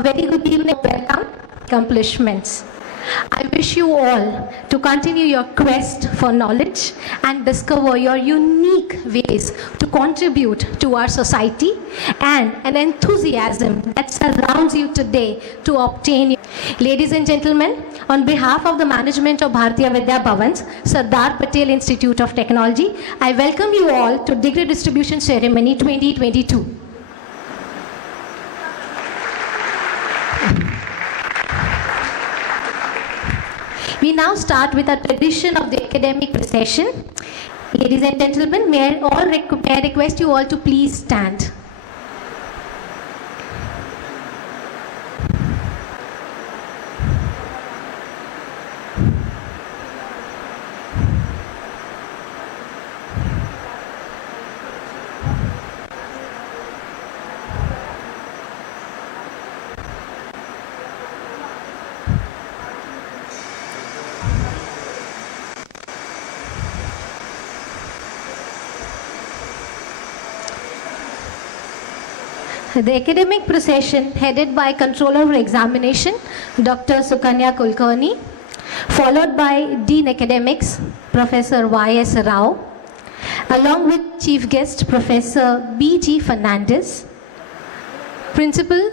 A very good evening, welcome, accomplishments. I wish you all to continue your quest for knowledge and discover your unique ways to contribute to our society and an enthusiasm that surrounds you today to obtain. Ladies and gentlemen, on behalf of the management of Bharatiya Vidya Bhavan's Sardar Patel Institute of Technology, I welcome you all to Degree Distribution Ceremony 2022. We now start with a tradition of the academic procession. Ladies and gentlemen, may I request you all to please stand. The academic procession headed by Controller of Examination, Dr. Sukanya Kulkarni, followed by Dean Academics, Professor Y.S. Rao, along with Chief Guest, Professor B.G. Fernandez, Principal,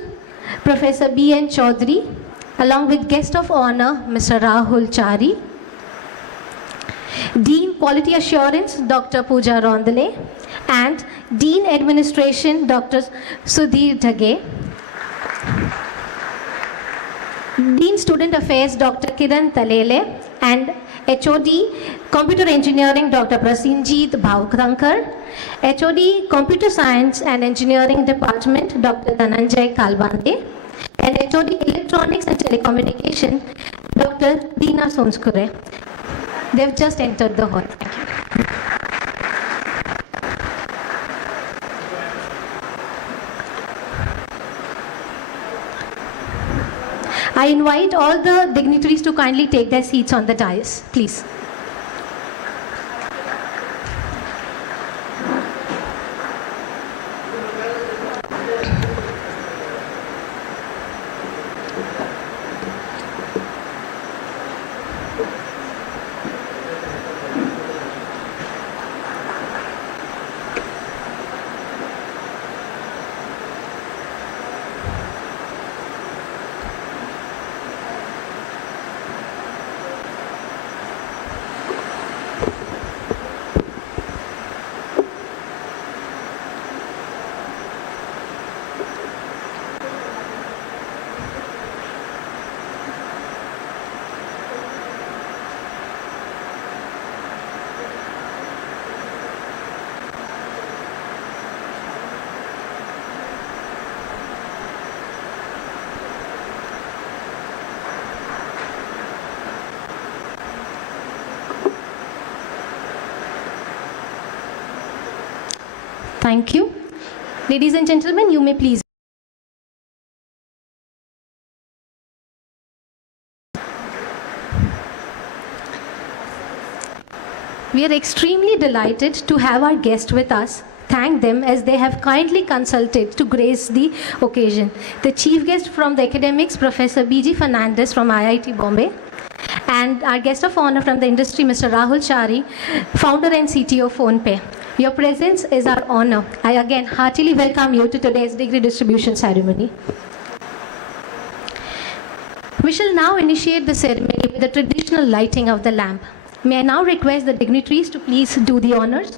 Professor B.N. Chaudhary, along with Guest of Honor, Mr. Rahul Chari, Dean Quality Assurance, Dr. Pooja Rondale, and Dean Administration, Dr. Sudhir Dhage, Dean Student Affairs, Dr. Kiran Talele, and HOD Computer Engineering, Dr. Prasenjit Bhavkankar, HOD Computer Science and Engineering Department, Dr. Dhananjay Kalbande, and HOD Electronics and Telecommunication, Dr. Deena Sonskure. They've just entered the hall. Thank you. I invite all the dignitaries to kindly take their seats on the dais, please. Thank you. Ladies and gentlemen, you may please. We are extremely delighted to have our guest with us. Thank them as they have kindly consulted to grace the occasion. The chief guest from the academics, Professor B.G. Fernandez from IIT Bombay, and our guest of honor from the industry, Mr. Rahul Chari, founder and CTO PhonePe. Your presence is our honor. I again heartily welcome you to today's degree distribution ceremony. We shall now initiate the ceremony with the traditional lighting of the lamp. May I now request the dignitaries to please do the honors.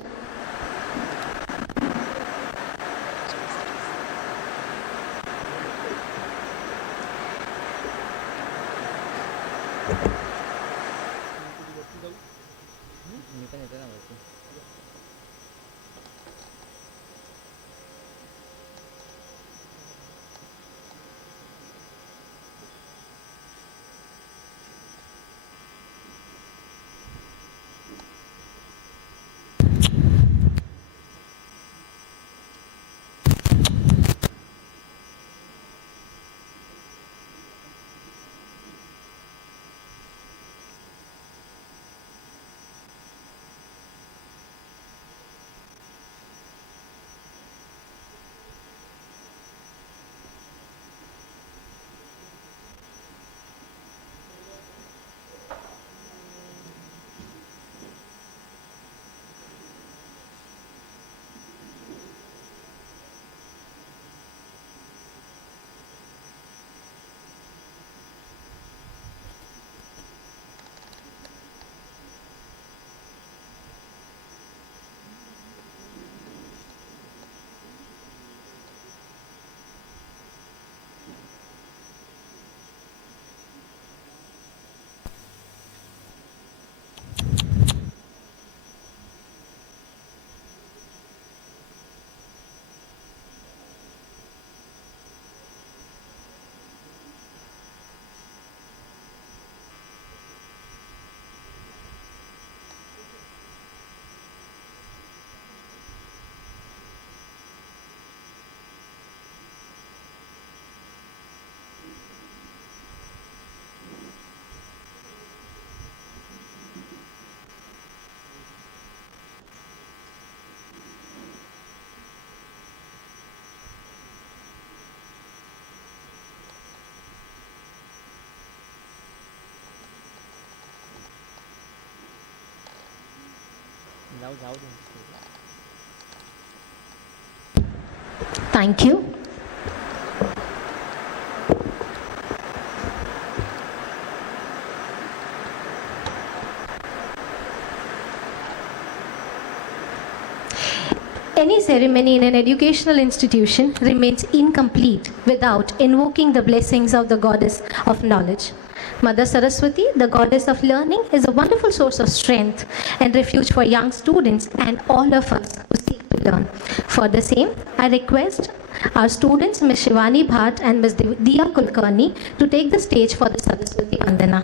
Thank you. Any ceremony in an educational institution remains incomplete without invoking the blessings of the goddess of knowledge. Mother Saraswati, the goddess of learning, is a wonderful source of strength and refuge for young students and all of us who seek to learn. For the same, I request our students, Ms. Shivani Bhatt and Ms. Diya Kulkarni, to take the stage for the Saraswati Vandana.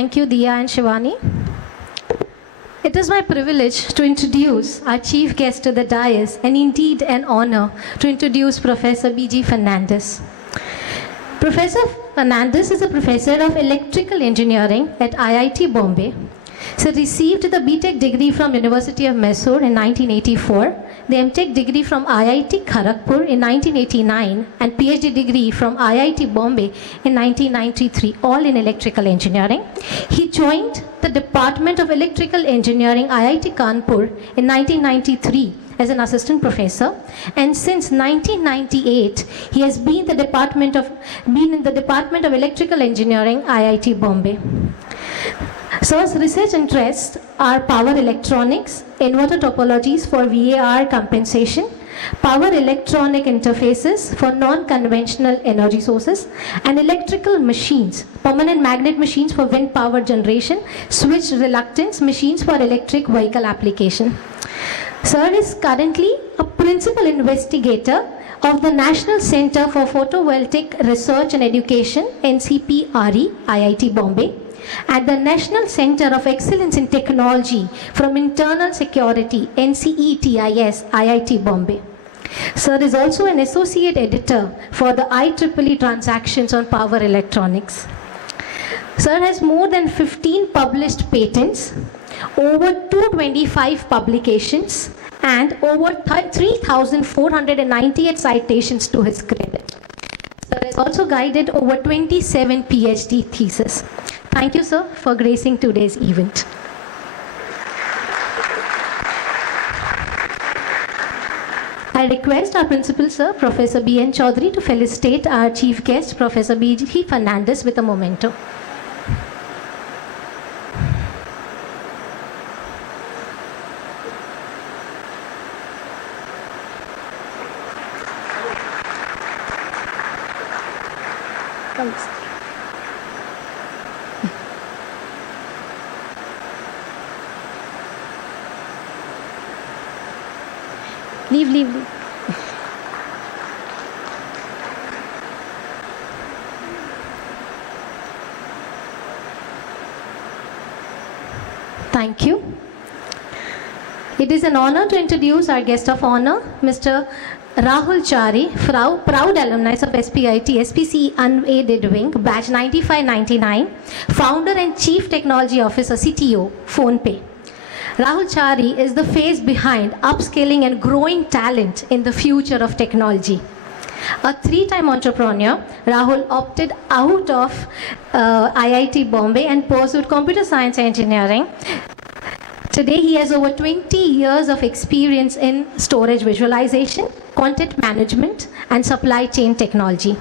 Thank you, Diya and Shivani. It is my privilege to introduce our chief guest to the dais, and indeed an honor to introduce Professor B.G. Fernandes. Professor Fernandes is a professor of electrical engineering at IIT Bombay. So received the BTech degree from University of Mysore in 1984, the MTech degree from IIT Kharagpur in 1989, and PhD degree from IIT Bombay in 1993, all in electrical engineering. He joined the Department of Electrical Engineering, IIT Kanpur in 1993 as an assistant professor, and since 1998 he has been in the Department of Electrical Engineering, IIT Bombay. Sir's research interests are power electronics, inverter topologies for VAR compensation, power electronic interfaces for non-conventional energy sources, and electrical machines, permanent magnet machines for wind power generation, switch reluctance machines for electric vehicle application. Sir is currently a principal investigator of the National Center for Photovoltaic Research and Education, NCPRE, IIT Bombay, at the National Center of Excellence in Technology from Internal Security, NCETIS, IIT Bombay. Sir is also an associate editor for the IEEE Transactions on Power Electronics. Sir has more than 15 published patents, over 225 publications, and over 3,498 citations to his credit. Sir has also guided over 27 PhD theses. Thank you, sir, for gracing today's event. I request our principal, sir, Professor B.N. Chaudhary, to felicitate our chief guest, Professor B.G. Fernandes, with a memento. Come. Leave. Thank you. It is an honor to introduce our guest of honor, Mr. Rahul Chari, proud alumni of S.P.I.T, SPC Unaided Wing, batch 95-99, founder and Chief Technology Officer, CTO, PhonePe. Rahul Chari is the face behind upscaling and growing talent in the future of technology. A three-time entrepreneur, Rahul opted out of IIT Bombay and pursued computer science engineering. Today, he has over 20 years of experience in storage visualization, content management, and supply chain technology.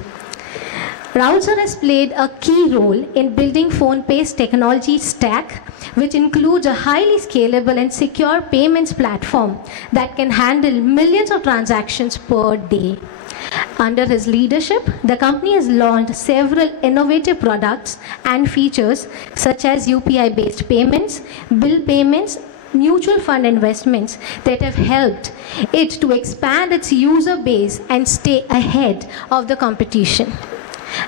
Rahul sir has played a key role in building PhonePe's technology stack, which includes a highly scalable and secure payments platform that can handle millions of transactions per day. Under his leadership, the company has launched several innovative products and features such as UPI-based payments, bill payments, mutual fund investments that have helped it to expand its user base and stay ahead of the competition.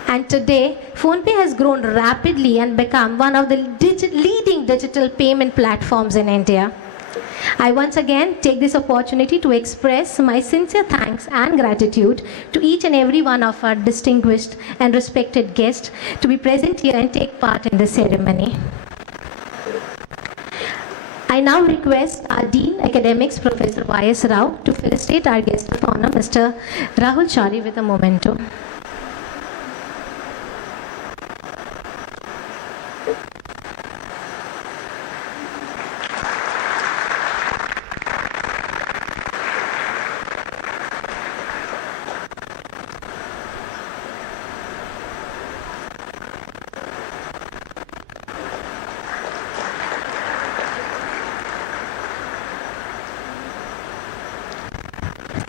And today, PhonePe has grown rapidly and become one of the leading digital payment platforms in India. I once again take this opportunity to express my sincere thanks and gratitude to each and every one of our distinguished and respected guests to be present here and take part in this ceremony. I now request our Dean Academics, Professor Y.S. Rao, to felicitate our guest of honor, Mr. Rahul Chari, with a memento.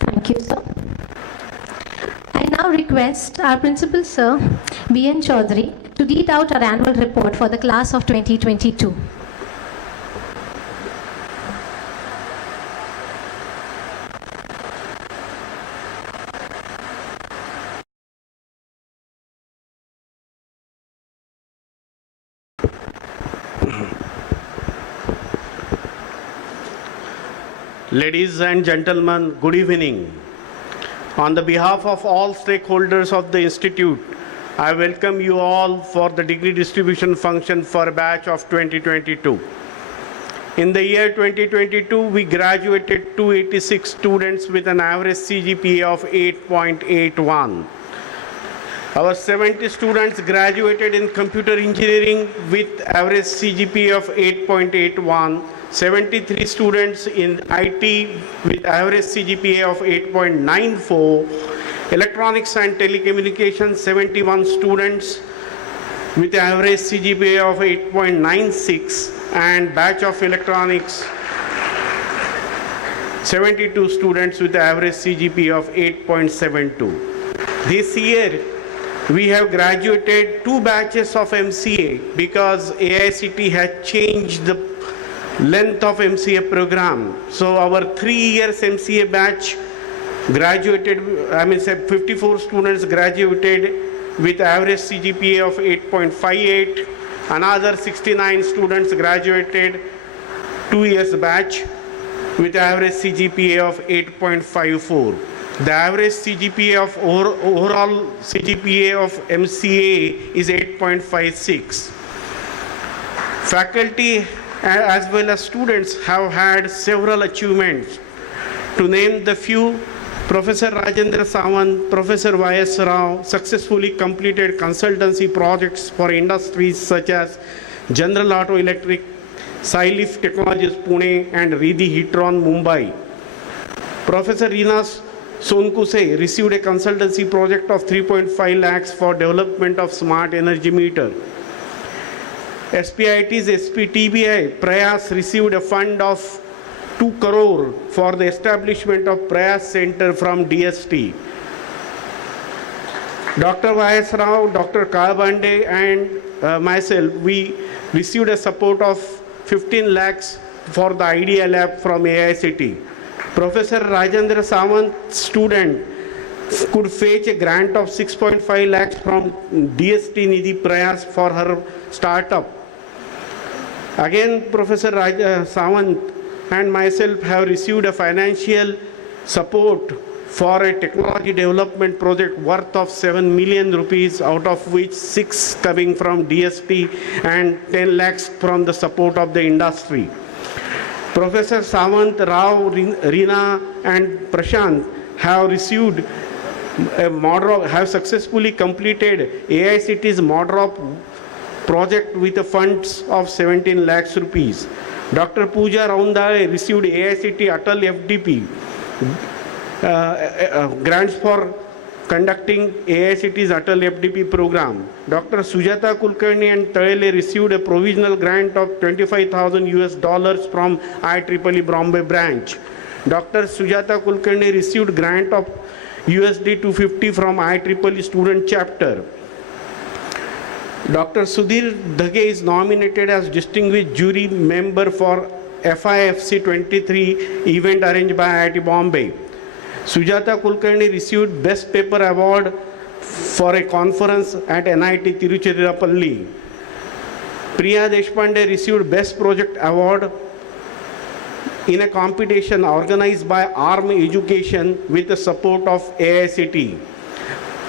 Thank you, sir. I now request our Principal Sir, B.N. Chaudhary, to read out our annual report for the class of 2022. Ladies and gentlemen, good evening. On the behalf of all stakeholders of the Institute, I welcome you all for the degree distribution function for batch of 2022. In the year 2022, we graduated 286 students with an average CGPA of 8.81. Our 70 students graduated in computer engineering with average CGPA of 8.81. 73 students in IT with average CGPA of 8.94, electronics and telecommunications 71 students with average CGPA of 8.96, and batch of electronics 72 students with average CGPA of 8.72. This year we have graduated 2 batches of MCA because AICT had changed the length of MCA program. So our 3 years MCA batch graduated, 54 students graduated with average CGPA of 8.58. Another 69 students graduated 2 years batch with average CGPA of 8.54. The average CGPA of overall CGPA of MCA is 8.56. Faculty as well as students have had several achievements. To name the few, Professor Rajendra Sawant, Professor Y.S. Rao successfully completed consultancy projects for industries such as General Auto Electric, Sylif Technologies Pune, and Riddhi Hitron Mumbai. Professor Rinas Sonkuse received a consultancy project of 3.5 lakhs for development of smart energy meter. S.P.I.T's SPTBI Prayas received a fund of 2 crore for the establishment of Prayas Center from DST. Dr. Y.S. Rao, Dr. Kalbande and myself, we received a support of 15 lakhs for the Idea Lab from AICT. Professor Rajendra Samant, student, could fetch a grant of 6.5 lakhs from DST Nidhi Prayas for her startup. Again, Professor Samant and myself have received a financial support for a technology development project worth of 7 million rupees, out of which 6 coming from DST and 10 lakhs from the support of the industry. Professor Samant, Rao, Reena and Prashant have received a MODROP, have successfully completed AICT's MODROP project with the funds of 17 lakhs rupees. Dr. Pooja Raundale received AICT Atal FDP grants for conducting AICT's Atal FDP program. Dr. Sujata Kulkarni and Talele received a provisional grant of $25,000 from IEEE Bombay branch. Dr. Sujata Kulkarni received grant of USD 250 from IEEE student chapter. Dr. Sudhir Dhage is nominated as distinguished jury member for FIFC 23 event arranged by IIT Bombay. Sujata Kulkarni received Best Paper Award for a conference at NIT Tiruchirappalli. Priya Deshpande received Best Project Award in a competition organized by ARM Education with the support of AICT.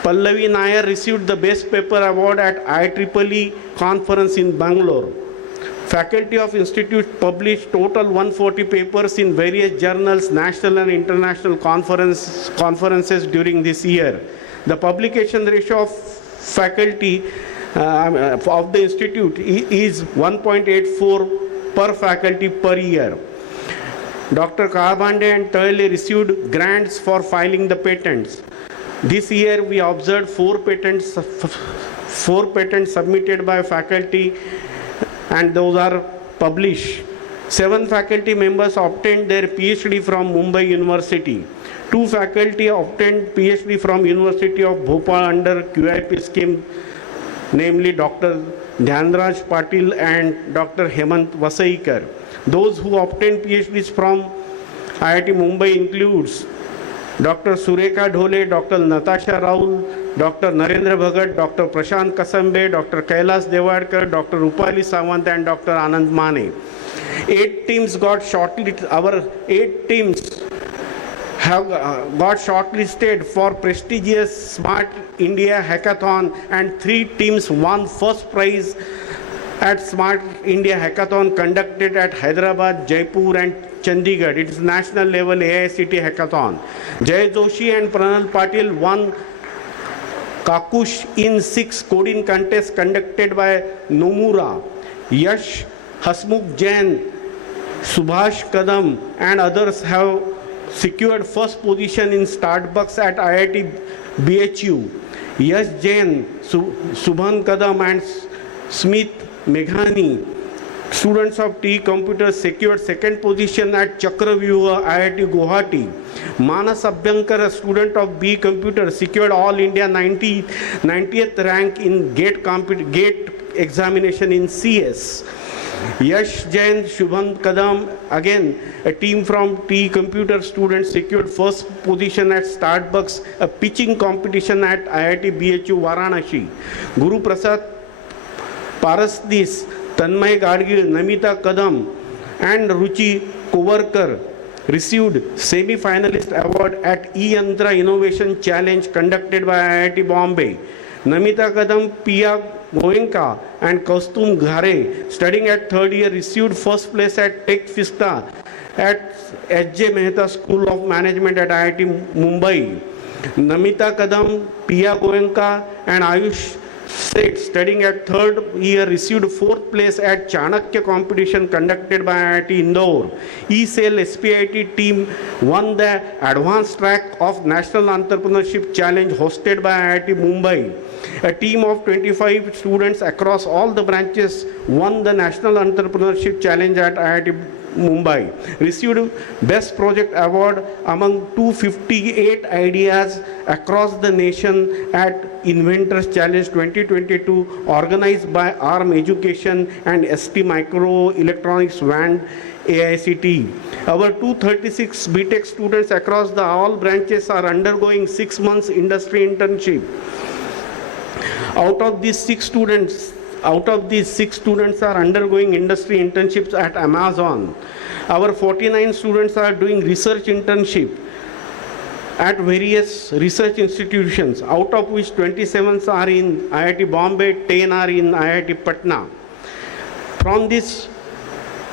Pallavi Nair received the Best Paper Award at IEEE conference in Bangalore. Faculty of Institute published total 140 papers in various journals, national and international conferences during this year. The publication ratio of faculty of the institute is 1.84 per faculty per year. Dr. Kabande and Turley received grants for filing the patents. This year we observed 4 patents submitted by faculty, and those are published. 7 faculty members obtained their PhD from Mumbai University. 2 faculty obtained PhD from University of Bhopal under QIP scheme, namely Dr. Dhyanraj Patil and Dr. Hemant Vasaikar. Those who obtained PhDs from IIT Mumbai includes Dr. Sureka Dhole, Dr. Natasha Raul, Dr. Narendra Bhagat, Dr. Prashant Kasambe, Dr. Kailas Devadkar, Dr. Rupali Sawant and Dr. Anand Mane. 8 teams got shortlisted. Our 8 teams have got shortlisted for prestigious Smart India Hackathon, and 3 teams won first prize at Smart India Hackathon conducted at Hyderabad, Jaipur and Chandigarh. It is national level AICT Hackathon. Jay Joshi and Pranal Patil won Kakush in 6 coding contests conducted by Nomura. Yash, Hasmukh Jain, Subhash Kadam and others have secured first position in Starbucks at IIT BHU. Yash Jain, Subhan Kadam and Smith Meghani, students of T Computer, secured second position at Chakravyuha IIT Guwahati. Manas Abhyankar, a student of B Computer, secured All India 90th rank in GATE examination in CS. Yash Jain, Shubham Kadam, again a team from T Computer students, secured first position at Starbucks, a pitching competition at IIT BHU Varanasi. Guru Prasad Parasdis, Tanmay Gadgil, Namita Kadam and Ruchi Kovarkar received semi-finalist award at E-Yantra Innovation Challenge conducted by IIT Bombay. Namita Kadam, Pia Goenka and Kaustum Ghare, studying at 3rd year, received first place at Tech Vista at H.J. Mehta School of Management at IIT Mumbai. Namita Kadam, Pia Goenka and Ayush Seth, studying at 3rd year, received 4th place at Chanakya competition conducted by IIT Indore. E-Cell S.P.I.T team won the advanced track of National Entrepreneurship Challenge hosted by IIT Mumbai. A team of 25 students across all the branches won the National Entrepreneurship Challenge at IIT Mumbai, received Best Project Award among 258 ideas across the nation at Inventors Challenge 2022 organized by ARM Education and ST Microelectronics WAND AICT. Our 236 BTech students across the all branches are undergoing 6 months industry internship. Out of these six students are undergoing industry internships at Amazon. Our 49 students are doing research internship at various research institutions, out of which 27 are in IIT Bombay, 10 are in IIT Patna. From these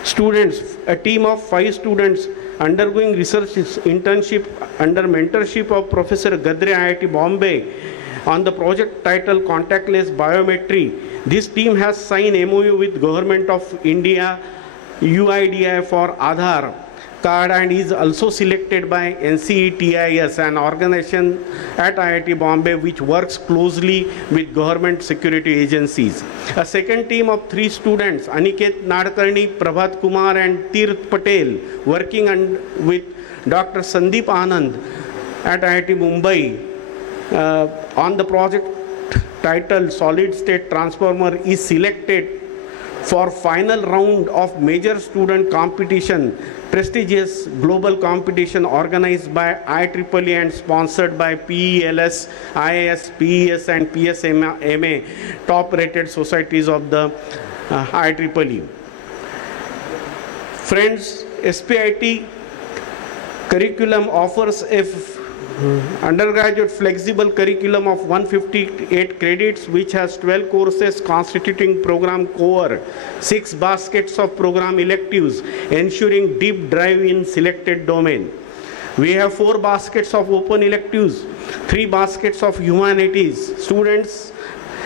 students, a team of 5 students undergoing research internship under mentorship of Professor Gadre, IIT Bombay, on the project titled Contactless Biometry. This team has signed MOU with Government of India, UIDAI for Aadhaar card, and is also selected by NCETIS, an organization at IIT Bombay which works closely with government security agencies. A second team of 3 students, Aniket Nadkarni, Prabhat Kumar and Tirth Patel, working with Dr. Sandeep Anand at IIT Mumbai on the project titled Solid State Transformer, is selected for final round of major student competition, prestigious global competition organized by IEEE and sponsored by PELS, IAS, PES and PSMA, top rated societies of the IEEE. Friends, S.P.I.T curriculum offers a undergraduate flexible curriculum of 158 credits, which has 12 courses constituting program core, 6 baskets of program electives, ensuring deep dive in selected domain. We have 4 baskets of open electives, 3 baskets of humanities. Students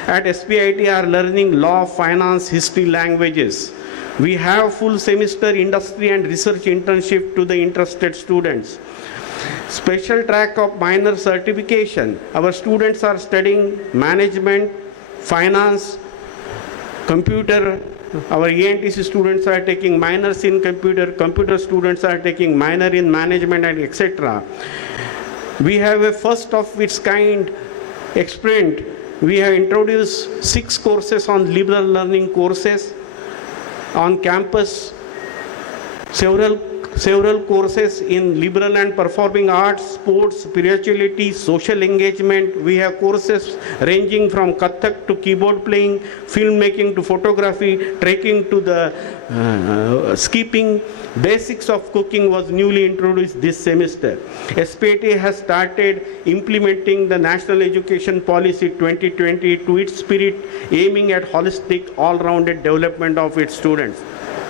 at S.P.I.T are learning law, finance, history, languages. We have full semester industry and research internship to the interested students. Special track of minor certification. Our students are studying management, finance, computer. Our ENTC students are taking minors in computer students are taking minor in management, and etc. We have a first of its kind experiment. We have introduced 6 courses on liberal learning courses on campus, several courses in liberal and performing arts, sports, spirituality, social engagement. We have courses ranging from Kathak to keyboard playing, filmmaking to photography, trekking to the skipping. Basics of cooking was newly introduced this semester. S.P.I.T has started implementing the National Education Policy 2020 to its spirit, aiming at holistic, all-rounded development of its students.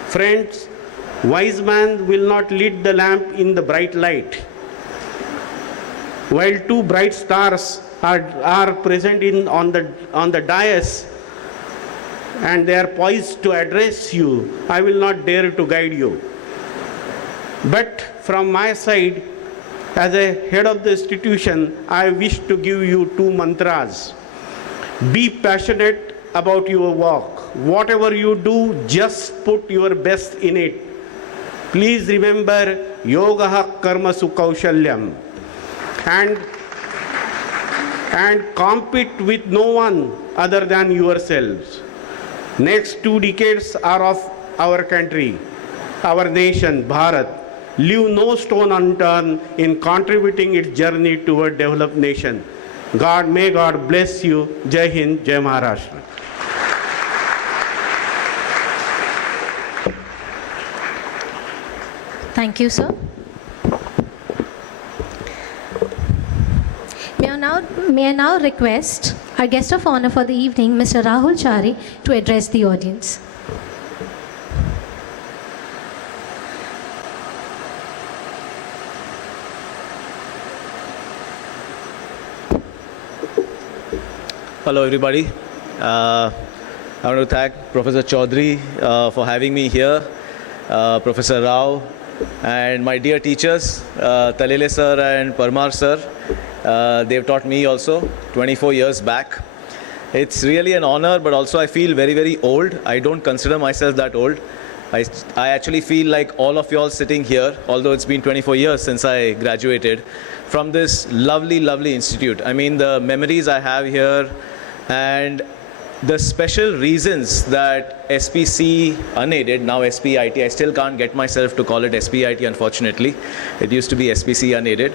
Friends, wise man will not lead the lamp in the bright light. While 2 bright stars are present on the dais and they are poised to address you, I will not dare to guide you. But from my side, as a head of the institution, I wish to give you 2 mantras. Be passionate about your work. Whatever you do, just put your best in it. Please remember, yogaha karmasu kaushalyam, and compete with no one other than yourselves. Next 2 decades are of our country, our nation, Bharat. Leave no stone unturned in contributing its journey toward developed nation. May God bless you. Jai Hind, Jai Maharashtra. Thank you, sir. May I now request our guest of honor for the evening, Mr. Rahul Chari, to address the audience. Hello, everybody. I want to thank Professor Chaudhary for having me here, Professor Rao, and my dear teachers, Talele sir and Parmar sir. They've taught me also 24 years back. It's really an honor, but also I feel very, very old. I don't consider myself that old, I actually feel like all of you all sitting here, although it's been 24 years since I graduated, from this lovely, lovely institute. I mean, the memories I have here and the special reasons that SPC unaided, now S.P.I.T, I still can't get myself to call it S.P.I.T, unfortunately. It used to be SPC unaided,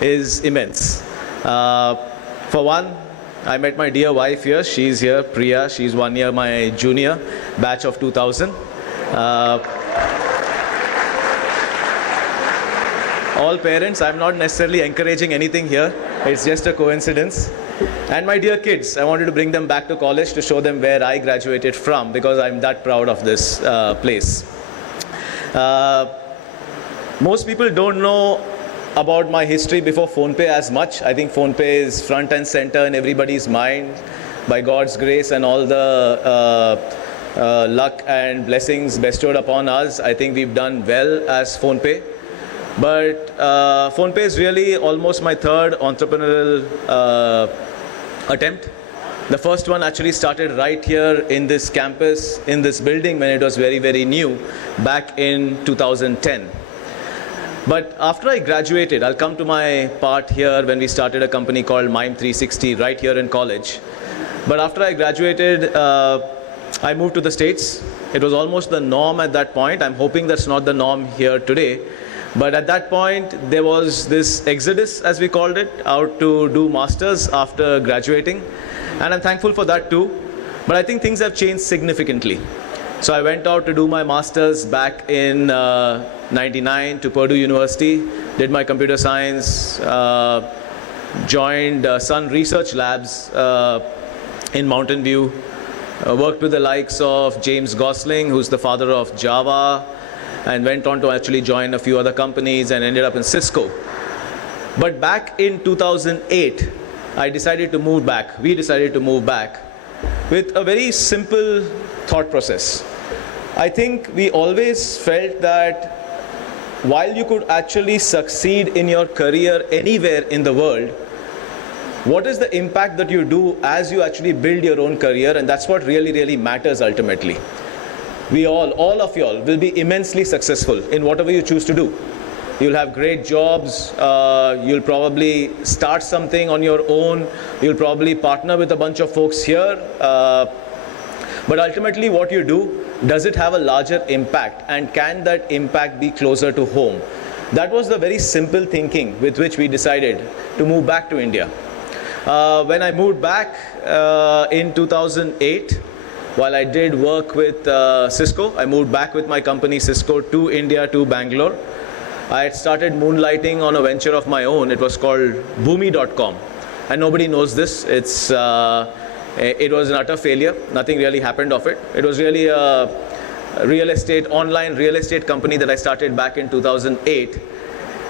is immense. For one, I met my dear wife here. She's here, Priya. She's 1 year my junior, batch of 2000. All parents, I'm not necessarily encouraging anything here. It's just a coincidence. And my dear kids, I wanted to bring them back to college to show them where I graduated from, because I'm that proud of this place. Most people don't know about my history before PhonePe as much. I think PhonePe is front and center in everybody's mind. By God's grace and all the luck and blessings bestowed upon us, I think we've done well as PhonePe. But PhonePe is really almost my third entrepreneurial attempt. The first one actually started right here in this campus, in this building, when it was very, very new, back in 2010. But after I graduated, I'll come to my part here when we started a company called Mime 360 right here in college. But after I graduated, I moved to the States. It was almost the norm at that point. I'm hoping that's not the norm here today. But at that point, there was this exodus, as we called it, out to do masters after graduating. And I'm thankful for that too. But I think things have changed significantly. So I went out to do my masters back in 99 to Purdue University, did my computer science, joined Sun Research Labs in Mountain View, worked with the likes of James Gosling, who's the father of Java, and went on to actually join a few other companies and ended up in Cisco. But back in 2008, I decided to move back. We decided to move back with a very simple thought process. I think we always felt that while you could actually succeed in your career anywhere in the world, what is the impact that you do as you actually build your own career? And that's what really, really matters ultimately. We all of y'all will be immensely successful in whatever you choose to do. You'll have great jobs, you'll probably start something on your own, you'll probably partner with a bunch of folks here, but ultimately what you do, does it have a larger impact, and can that impact be closer to home? That was the very simple thinking with which we decided to move back to India. When I moved back in 2008, while I did work with Cisco, I moved back with my company Cisco to India, to Bangalore. I had started moonlighting on a venture of my own. It was called Boomi.com. And nobody knows this. It was an utter failure. Nothing really happened of it. It was really a online real estate company that I started back in 2008.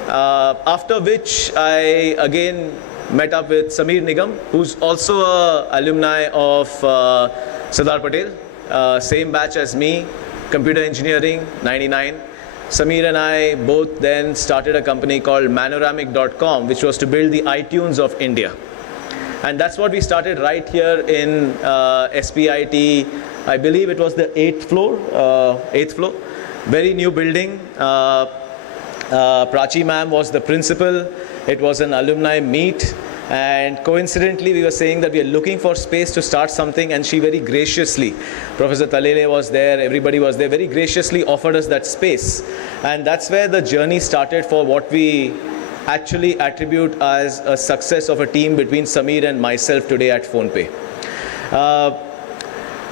After which I again met up with Samir Nigam, who's also an alumni of Sardar Patel, same batch as me, computer engineering, 99. Samir and I both then started a company called Manoramic.com, which was to build the iTunes of India. And that's what we started right here in S.P.I.T. I believe it was the 8th floor. Very new building. Prachi ma'am was the principal. It was an alumni meet. And coincidentally, we were saying that we are looking for space to start something, and she very graciously, Professor Talele was there, everybody was there, very graciously offered us that space. And that's where the journey started for what we actually attribute as a success of a team between Samir and myself today at PhonePe.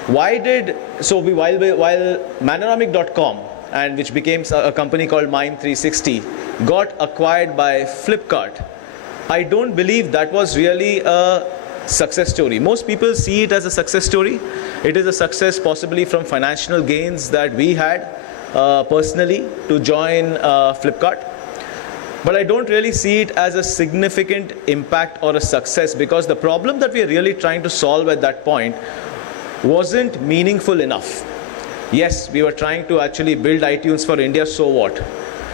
While Manoramic.com, and which became a company called Mime 360, got acquired by Flipkart, I don't believe that was really a success story. Most people see it as a success story. It is a success possibly from financial gains that we had personally to join Flipkart. But I don't really see it as a significant impact or a success, because the problem that we are really trying to solve at that point wasn't meaningful enough. Yes, we were trying to actually build iTunes for India, so what?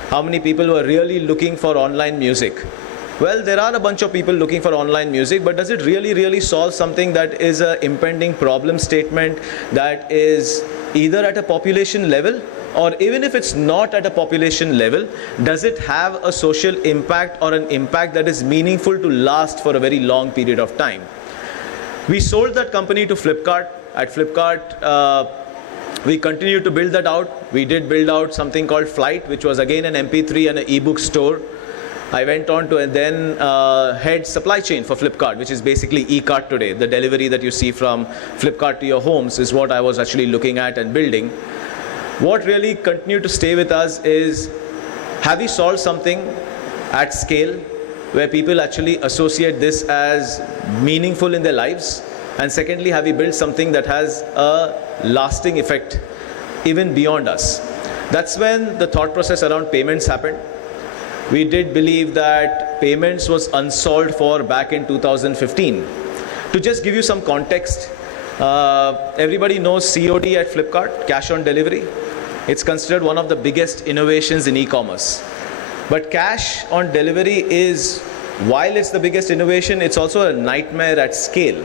How many people were really looking for online music? Well, there are a bunch of people looking for online music, but does it really solve something that is an impending problem statement that is either at a population level or even if it's not at a population level, does it have a social impact or an impact that is meaningful to last for a very long period of time? We sold that company to Flipkart. At Flipkart, we continued to build that out. We did build out something called Flight, which was again an MP3 and an ebook store. I went on to then head supply chain for Flipkart, which is basically e-cart today. The delivery that you see from Flipkart to your homes is what I was actually looking at and building. What really continued to stay with us is, have we solved something at scale where people actually associate this as meaningful in their lives? And secondly, have we built something that has a lasting effect even beyond us? That's when the thought process around payments happened. We did believe that payments was unsolved for back in 2015. To just give you some context, everybody knows COD at Flipkart, cash on delivery. It's considered one of the biggest innovations in e-commerce. But cash on delivery is, while it's the biggest innovation, it's also a nightmare at scale.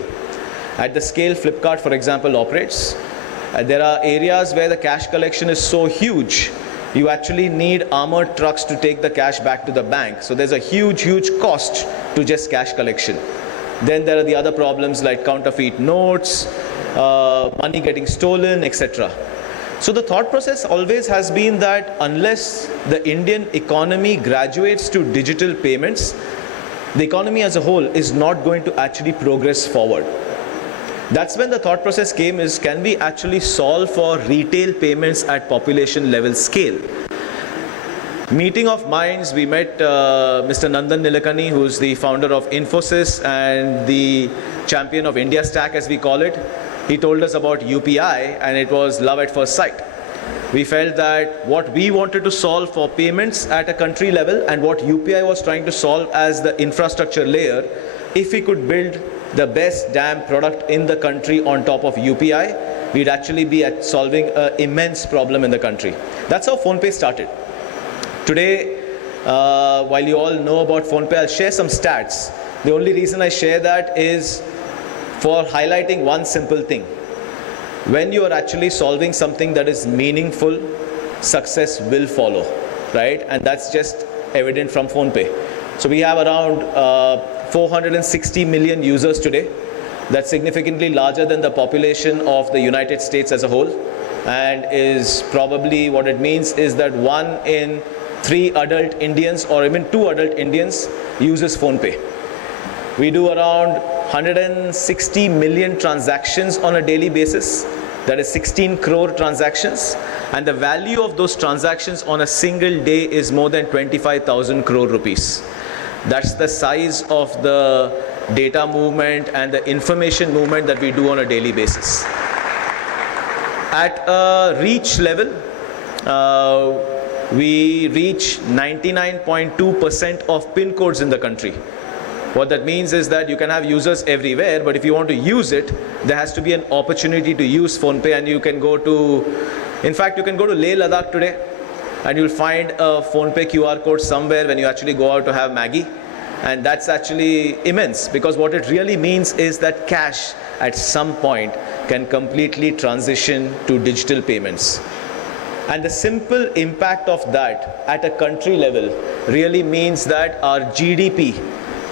At the scale Flipkart, for example, operates, there are areas where the cash collection is so huge, you actually need armored trucks to take the cash back to the bank. So there's a huge, huge cost to just cash collection. Then there are the other problems like counterfeit notes, money getting stolen, etc. So the thought process always has been that unless the Indian economy graduates to digital payments, the economy as a whole is not going to actually progress forward. That's when the thought process came is, can we actually solve for retail payments at population level scale? Meeting of minds, we met Mr. Nandan Nilekani, who's the founder of Infosys and the champion of India Stack, as we call it. He told us about UPI, and it was love at first sight. We felt that what we wanted to solve for payments at a country level and what UPI was trying to solve as the infrastructure layer, if we could build the best damn product in the country on top of UPI, we'd actually be at solving an immense problem in the country. That's how PhonePe started. Today, while you all know about PhonePe, I'll share some stats. The only reason I share that is for highlighting one simple thing. When you are actually solving something that is meaningful, success will follow, right? And that's just evident from PhonePe. So we have around 460 million users today. That's significantly larger than the population of the United States as a whole, and is probably, what it means is that 1 in 3 adult Indians or even 2 adult Indians uses PhonePe. We do around 160 million transactions on a daily basis. That is 16 crore transactions, and the value of those transactions on a single day is more than 25,000 crore rupees. That's the size of the data movement and the information movement that we do on a daily basis. At a reach level, we reach 99.2% of PIN codes in the country. What that means is that you can have users everywhere, but if you want to use it, there has to be an opportunity to use PhonePe, and you can go to, in fact, you can go to Leh Ladakh today, and you'll find a PhonePe QR code somewhere when you actually go out to have Maggie. And that's actually immense, because what it really means is that cash at some point can completely transition to digital payments. And the simple impact of that at a country level really means that our GDP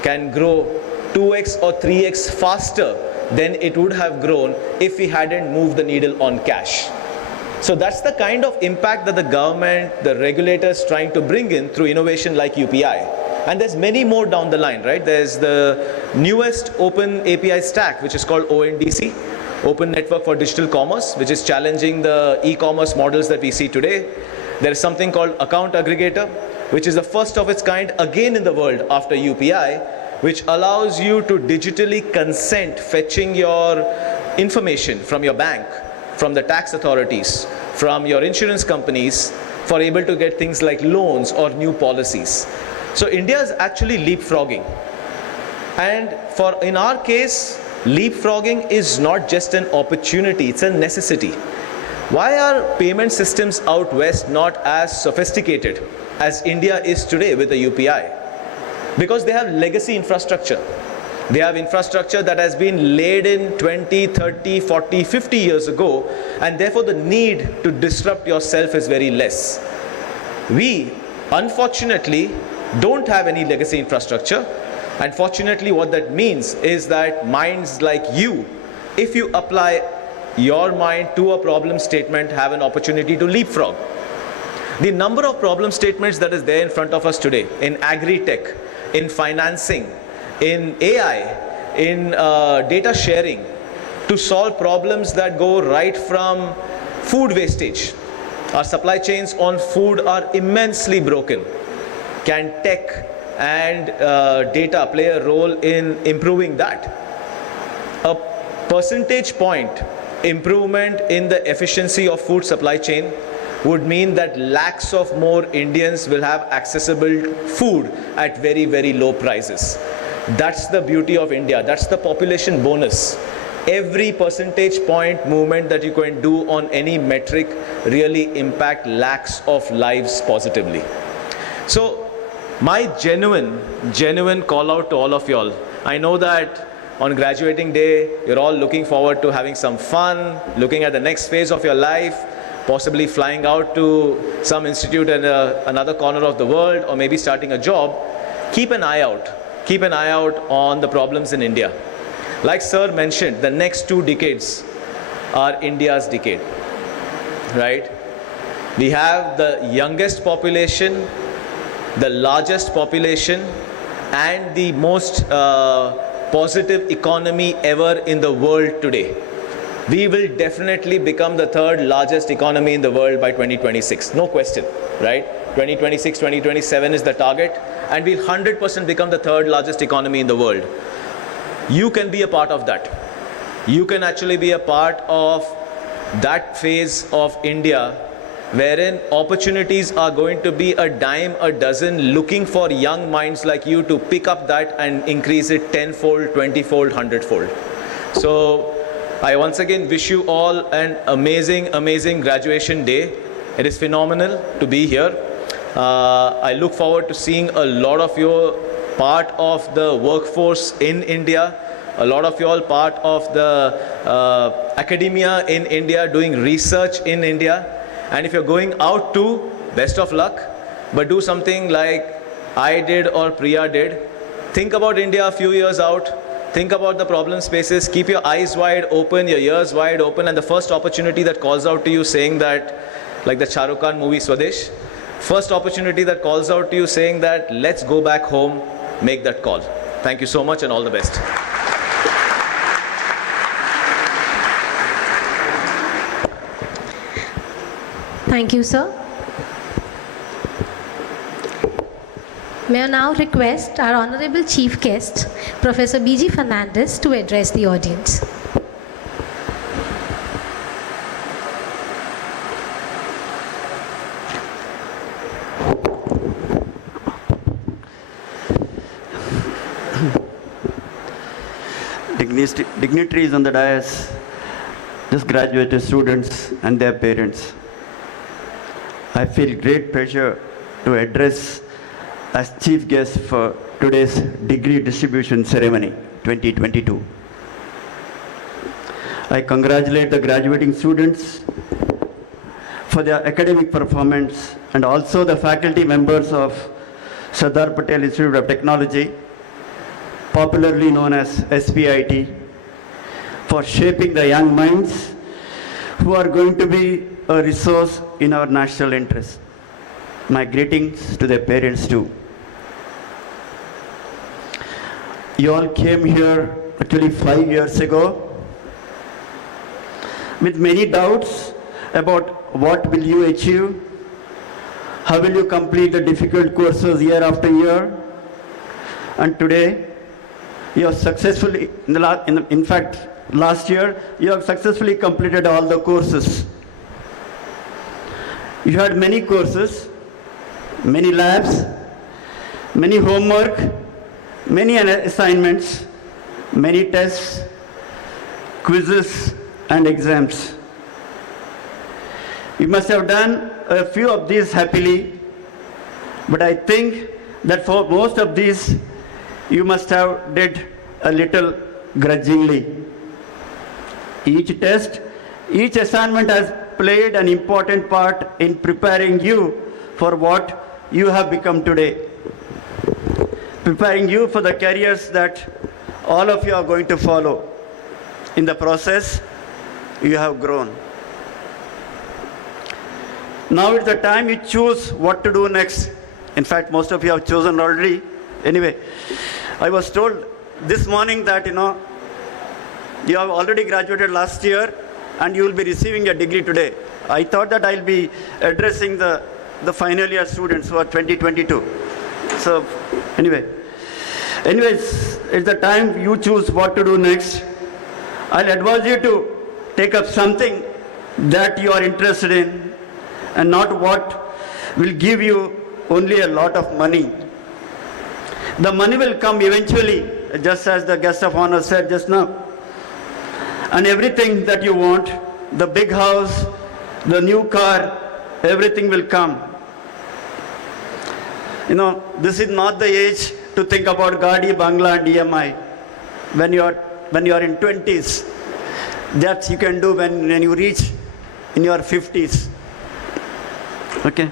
can grow 2x or 3x faster than it would have grown if we hadn't moved the needle on cash. So that's the kind of impact that the government, the regulators trying to bring in through innovation like UPI. And there's many more down the line, right? There's the newest open API stack, which is called ONDC, Open Network for Digital Commerce, which is challenging the e-commerce models that we see today. There is something called Account Aggregator, which is the first of its kind again in the world after UPI, which allows you to digitally consent fetching your information from your bank, from the tax authorities, from your insurance companies, for able to get things like loans or new policies. So India is actually leapfrogging. And in our case, leapfrogging is not just an opportunity, it's a necessity. Why are payment systems out west not as sophisticated as India is today with the UPI? Because they have legacy infrastructure. They have infrastructure that has been laid in 20, 30, 40, 50 years ago, and therefore the need to disrupt yourself is very less. We, unfortunately, don't have any legacy infrastructure, and fortunately what that means is that minds like you, if you apply your mind to a problem statement, have an opportunity to leapfrog. The number of problem statements that is there in front of us today in agri-tech, in financing, in AI, in data sharing, to solve problems that go right from food wastage. Our supply chains on food are immensely broken. Can tech and data play a role in improving that? A percentage point improvement in the efficiency of food supply chain would mean that lakhs of more Indians will have accessible food at very, very low prices. That's the beauty of India. That's the population bonus. Every percentage point movement that you can do on any metric really impact lakhs of lives positively. So my genuine call out to all of y'all. I know that on graduating day, you're all looking forward to having some fun, looking at the next phase of your life, possibly flying out to some institute in another corner of the world, or maybe starting a job. Keep an eye out. Keep an eye out on the problems in India. Like Sir mentioned, the next 2 decades are India's decade, right? We have the youngest population, the largest population, and the most positive economy ever in the world today. We will definitely become the 3rd largest economy in the world by 2026, no question, right? 2026, 2027 is the target, and we'll 100% become the 3rd largest economy in the world. You can be a part of that. You can actually be a part of that phase of India wherein opportunities are going to be a dime a dozen, looking for young minds like you to pick up that and increase it 10-fold, 20-fold, 100-fold. So I once again wish you all an amazing graduation day. It is phenomenal to be here. I look forward to seeing a lot of you part of the workforce in India, a lot of you all part of the academia in India, doing research in India. And if you're going out too, best of luck, but do something like I did or Priya did. Think about India a few years out. Think about the problem spaces. Keep your eyes wide open, your ears wide open, and the first opportunity that calls out to you saying that, like the Shah Rukh Khan movie Swadesh, first opportunity that calls out to you saying that, let's go back home, make that call. Thank you so much and all the best. Thank you, sir. May I now request our Honorable Chief Guest, Professor B.G. Fernandez, to address the audience. Dignitaries on the dais, just graduated students and their parents. I feel great pleasure to address as chief guest for today's degree distribution ceremony 2022. I congratulate the graduating students for their academic performance and also the faculty members of Sardar Patel Institute of Technology, popularly known as S.P.I.T, for shaping the young minds who are going to be a resource in our national interest. My greetings to their parents too. You all came here actually 5 years ago with many doubts about what will you achieve, how will you complete the difficult courses year after year, and today you have successfully, in fact last year, you have successfully completed all the courses. You had many courses, many labs, many homework, many assignments, many tests, quizzes, and exams. You must have done a few of these happily, but I think that for most of these, you must have did a little grudgingly. Each test, each assignment has played an important part in preparing you for what you have become today. Preparing you for the careers that all of you are going to follow. In the process, you have grown. Now is the time you choose what to do next. In fact, most of you have chosen already. Anyway, I was told this morning that, you have already graduated last year and you will be receiving a degree today. I thought that I'll be addressing the final year students who are 2022. So, anyways, it's the time you choose what to do next. I'll advise you to take up something that you are interested in and not what will give you only a lot of money. The money will come eventually, just as the guest of honor said just now. And everything that you want, the big house, the new car, everything will come. This is not the age to think about Gaadi, Bangla and EMI. When you are in 20s, that you can do when you reach in your 50s. Okay?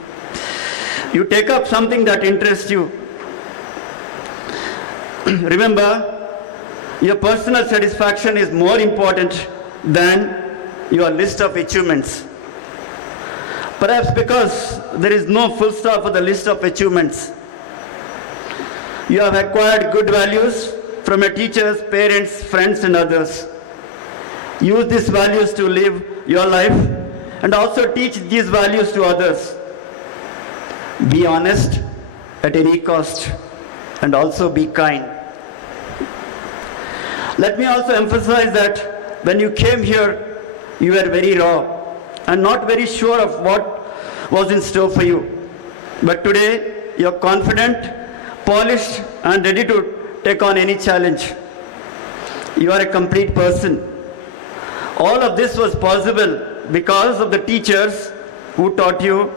You take up something that interests you. Remember, your personal satisfaction is more important than your list of achievements. Perhaps because there is no full stop for the list of achievements. You have acquired good values from your teachers, parents, friends and others. Use these values to live your life and also teach these values to others. Be honest at any cost and also be kind. Let me also emphasize that when you came here, you were very raw and not very sure of what was in store for you. But today, you're confident, polished and ready to take on any challenge. You are a complete person. All of this was possible because of the teachers who taught you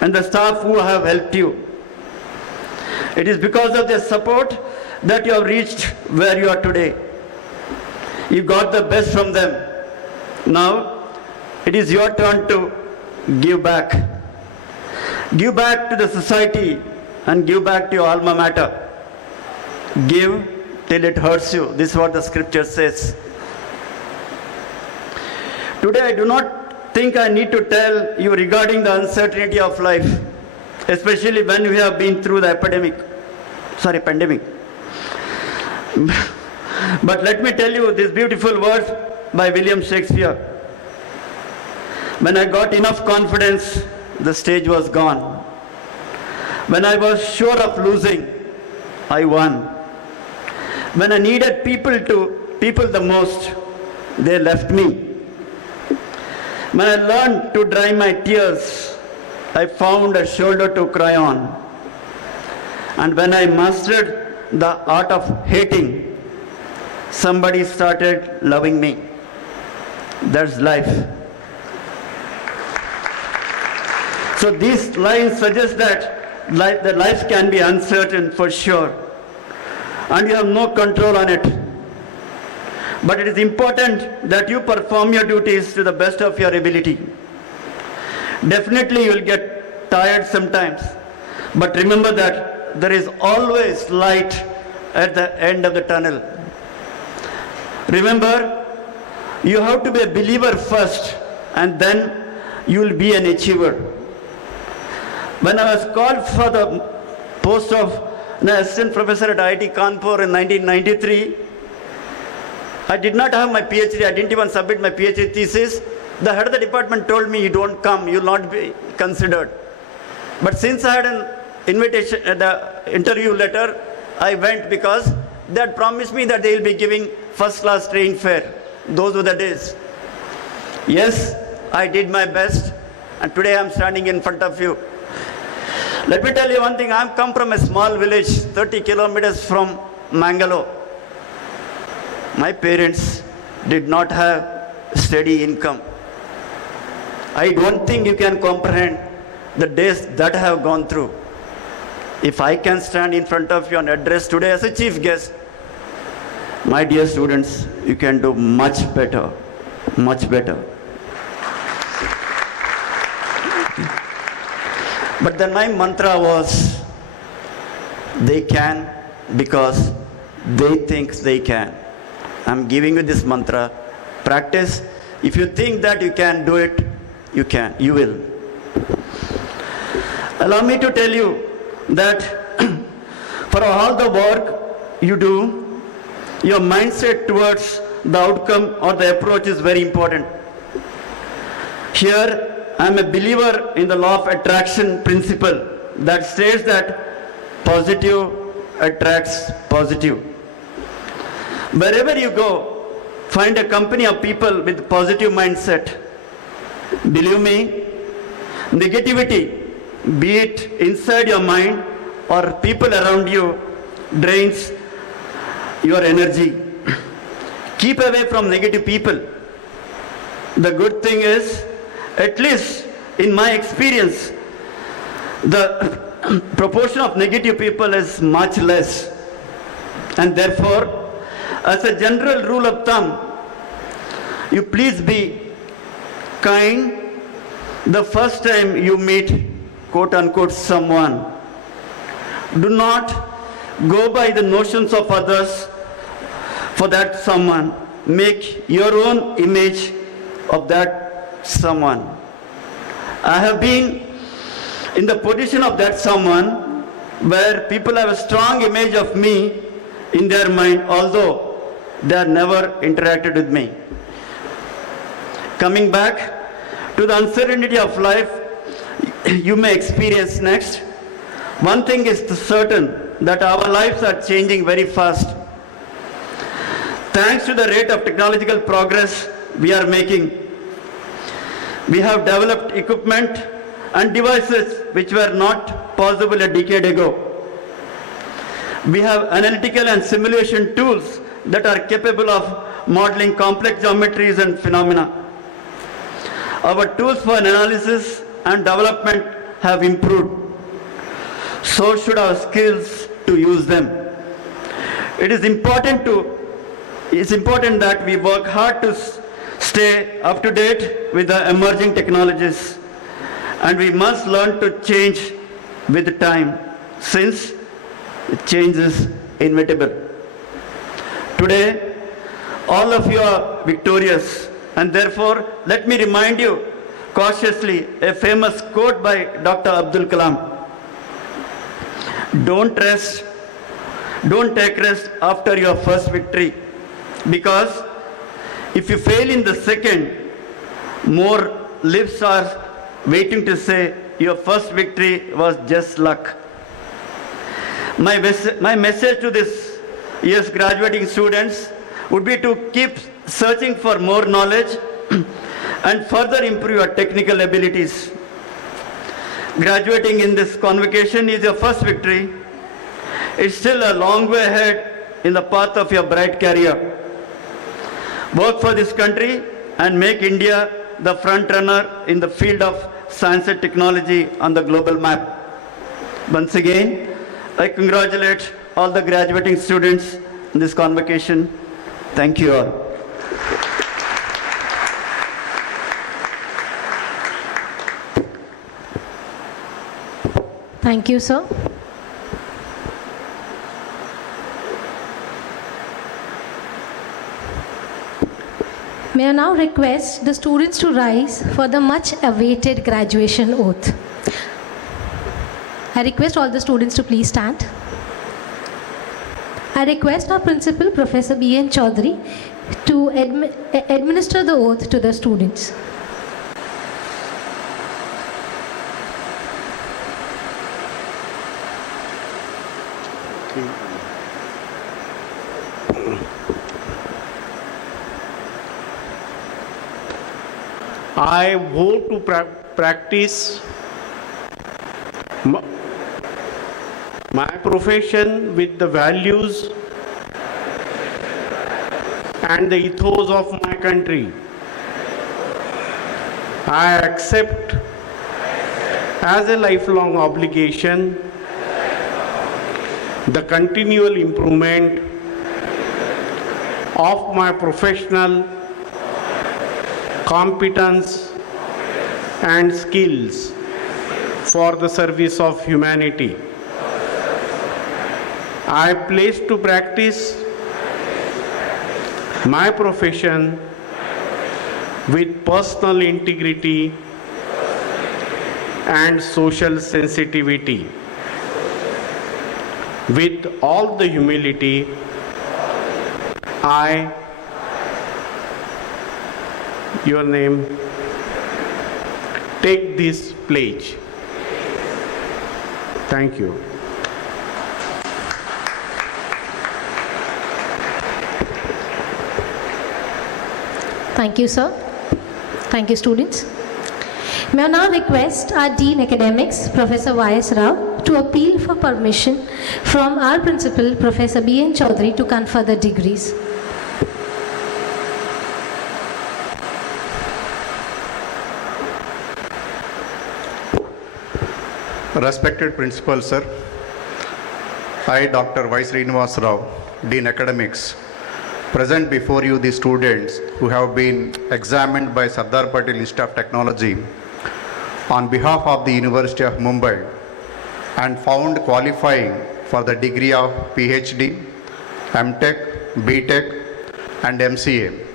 and the staff who have helped you. It is because of their support that you have reached where you are today. You got the best from them. Now, it is your turn to give back. Give back to the society and give back to your alma mater. Give till it hurts you. This is what the scripture says. Today, I do not think I need to tell you regarding the uncertainty of life, especially when we have been through the pandemic. But let me tell you this beautiful word by William Shakespeare. When I got enough confidence, the stage was gone. When I was sure of losing, I won. When I needed people the most, they left me. When I learned to dry my tears, I found a shoulder to cry on. And when I mastered the art of hating, somebody started loving me. That's life. So these lines suggest that life can be uncertain for sure, and you have no control on it. But it is important that you perform your duties to the best of your ability. Definitely you will get tired sometimes, but remember that there is always light at the end of the tunnel. Remember, you have to be a believer first, and then you will be an achiever. When I was called for the post of an assistant professor at IIT Kanpur in 1993, I did not have my PhD. I didn't even submit my PhD thesis. The head of the department told me, you don't come, you will not be considered. But since I had an invitation, the interview letter, I went because they had promised me that they will be giving first-class train fare. Those were the days. Yes, I did my best, and today I am standing in front of you. Let me tell you one thing. I have come from a small village, 30 kilometers from Mangalore. My parents did not have steady income. I don't think you can comprehend the days that I have gone through. If I can stand in front of you and address today as a chief guest, My dear students, you can do much better, much better. But then my mantra was, they can because they think they can. I'm giving you this mantra. Practice. If you think that you can do it, you can, you will. Allow me to tell you that for all the work you do, your mindset towards the outcome or the approach is very important. Here, I'm a believer in the law of attraction principle that states that positive attracts positive. Wherever you go, find a company of people with positive mindset. Believe me, negativity, be it inside your mind or people around you, drains your energy. Keep away from negative people. The good thing is, at least in my experience, the proportion of negative people is much less. And therefore, as a general rule of thumb, you please be kind the first time you meet, quote unquote, someone. Do not go by the notions of others for that someone. Make your own image of that someone. I have been in the position of that someone where people have a strong image of me in their mind, although they have never interacted with me. Coming back to the uncertainty of life you may experience next, one thing is certain, that our lives are changing very fast. Thanks to the rate of technological progress we are making, we have developed equipment and devices which were not possible a decade ago. We have analytical and simulation tools that are capable of modeling complex geometries and phenomena. Our tools for analysis and development have improved. So should our skills to use them. It is important that we work hard to stay up to date with the emerging technologies, and we must learn to change with time, since change is inevitable. Today, all of you are victorious, and therefore, let me remind you cautiously a famous quote by Dr. Abdul Kalam. Don't take rest after your first victory, because if you fail in the second, more lips are waiting to say your first victory was just luck. My message to this year's graduating students would be to keep searching for more knowledge and further improve your technical abilities. Graduating in this convocation is your first victory. It's still a long way ahead in the path of your bright career. Work for this country and make India the front runner in the field of science and technology on the global map. Once again, I congratulate all the graduating students in this convocation. Thank you all. Thank you, sir. May I now request the students to rise for the much awaited graduation oath. I request all the students to please stand. I request our principal, Professor B.N. Chaudhary, to administer the oath to the students. I vow to practice my profession with the values and the ethos of my country. I accept as a lifelong obligation the continual improvement of my professional competence and skills for the service of humanity. I pledge to practice my profession with personal integrity and social sensitivity. With all the humility, I, your name, take this pledge. Thank you. Thank you, sir. Thank you, students. May I now request our Dean Academics, Professor Y.S. Rao, to appeal for permission from our Principal, Professor B.N. Chaudhary, to confer the degrees. Respected Principal, sir, I, Dr. Y. Srinivas Rao, Dean Academics, present before you the students who have been examined by Sardar Patel Institute of Technology on behalf of the University of Mumbai and found qualifying for the degree of PhD, MTech, BTech and MCA.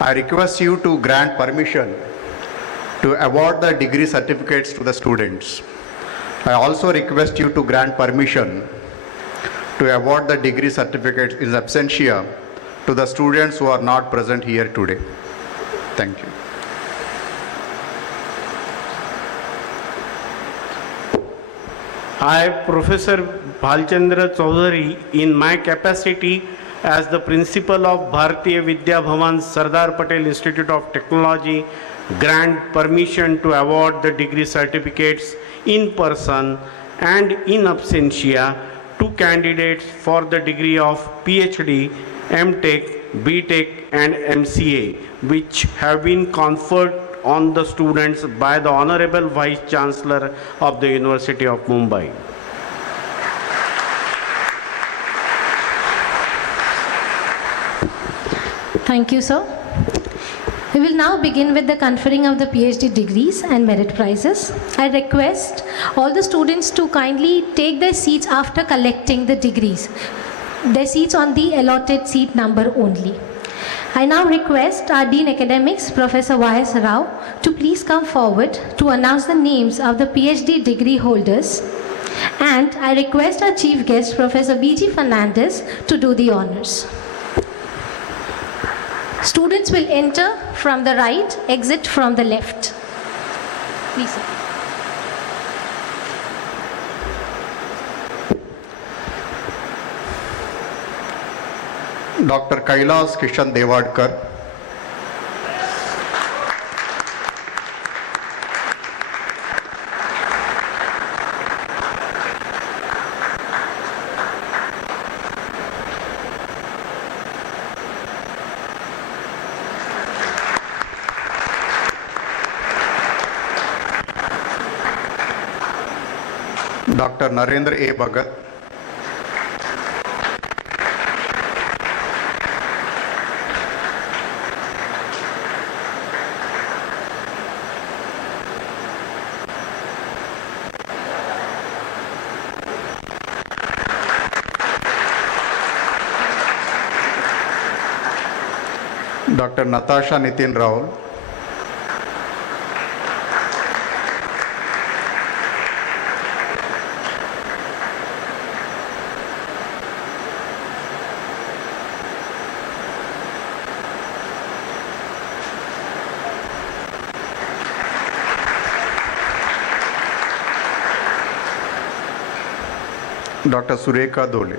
I request you to grant permission to award the degree certificates to the students. I also request you to grant permission to award the degree certificates in absentia to the students who are not present here today. Thank you. I, Professor Bhalchandra Chaudhary, in my capacity as the Principal of Bharatiya Vidya Bhavan Sardar Patel Institute of Technology, grant permission to award the degree certificates in person and in absentia to candidates for the degree of PhD, MTech, BTech and MCA, which have been conferred on the students by the Honorable Vice Chancellor of the University of Mumbai. Thank you, sir. We will now begin with the conferring of the PhD degrees and merit prizes. I request all the students to kindly take their seats after collecting the degrees. Their seats on the allotted seat number only. I now request our Dean Academics, Professor Y.S. Rao, to please come forward to announce the names of the PhD degree holders. And I request our Chief Guest, Professor B.G. Fernandez, to do the honors. Students will enter from the right, exit from the left. Please, sir. Dr. Kailas Kishan Devadkar, Dr. Narendra A. Bhagat, Dr. Natasha Nitin Raul, Dr. Sureka Dole,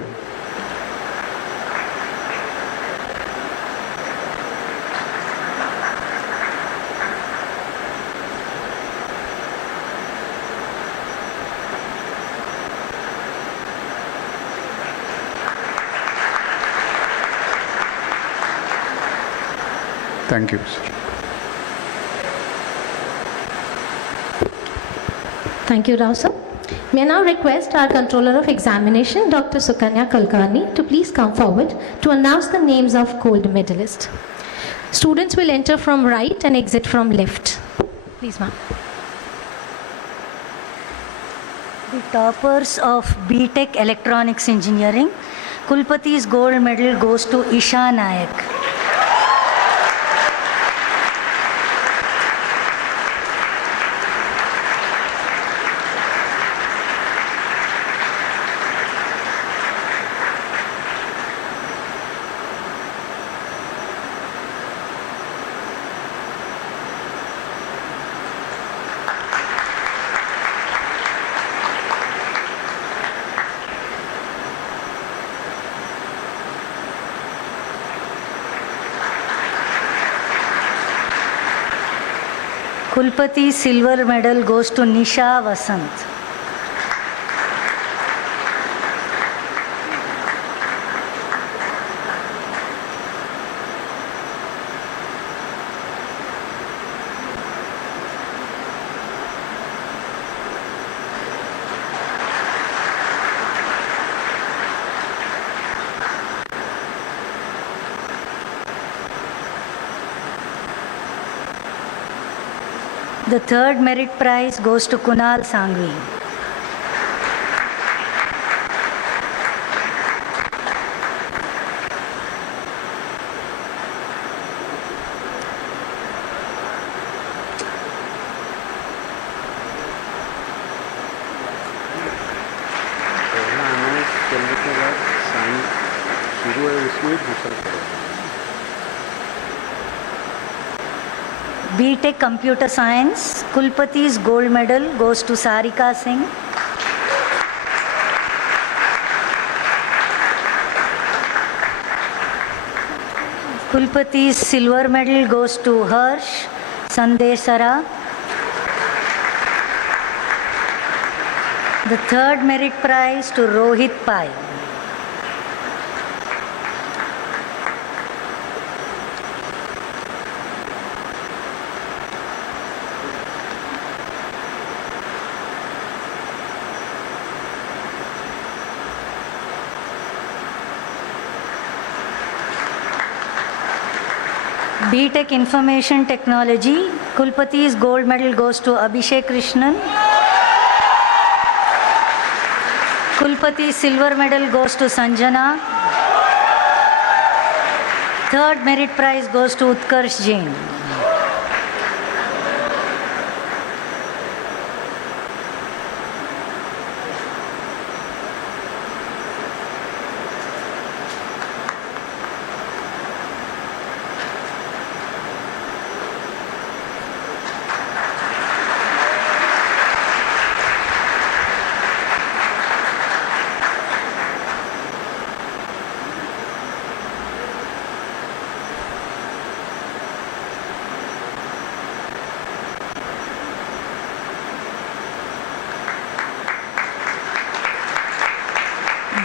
thank you, sir. Thank you, Rao, sir. May I now request our Controller of Examination, Dr. Sukanya Kulkarni, to please come forward to announce the names of gold medalists. Students will enter from right and exit from left. Please, ma'am. The toppers of B.Tech Electronics Engineering, Kulpati's gold medal goes to Isha Nayak. Kulpati silver medal goes to Nisha Vasant. The third merit prize goes to Kunal Sangvi. पहला announce करने के बाद sign शुरू है उसमें दूसरा करो. B.Tech Computer Science, Kulpati's gold medal goes to Sarika Singh. Kulpati's silver medal goes to Harsh Sandesara. The third merit prize to Rohit Pai. B.Tech Information Technology, Kulpati's gold medal goes to Abhishek Krishnan. Kulpati's silver medal goes to Sanjana. Third merit prize goes to Utkarsh Jain.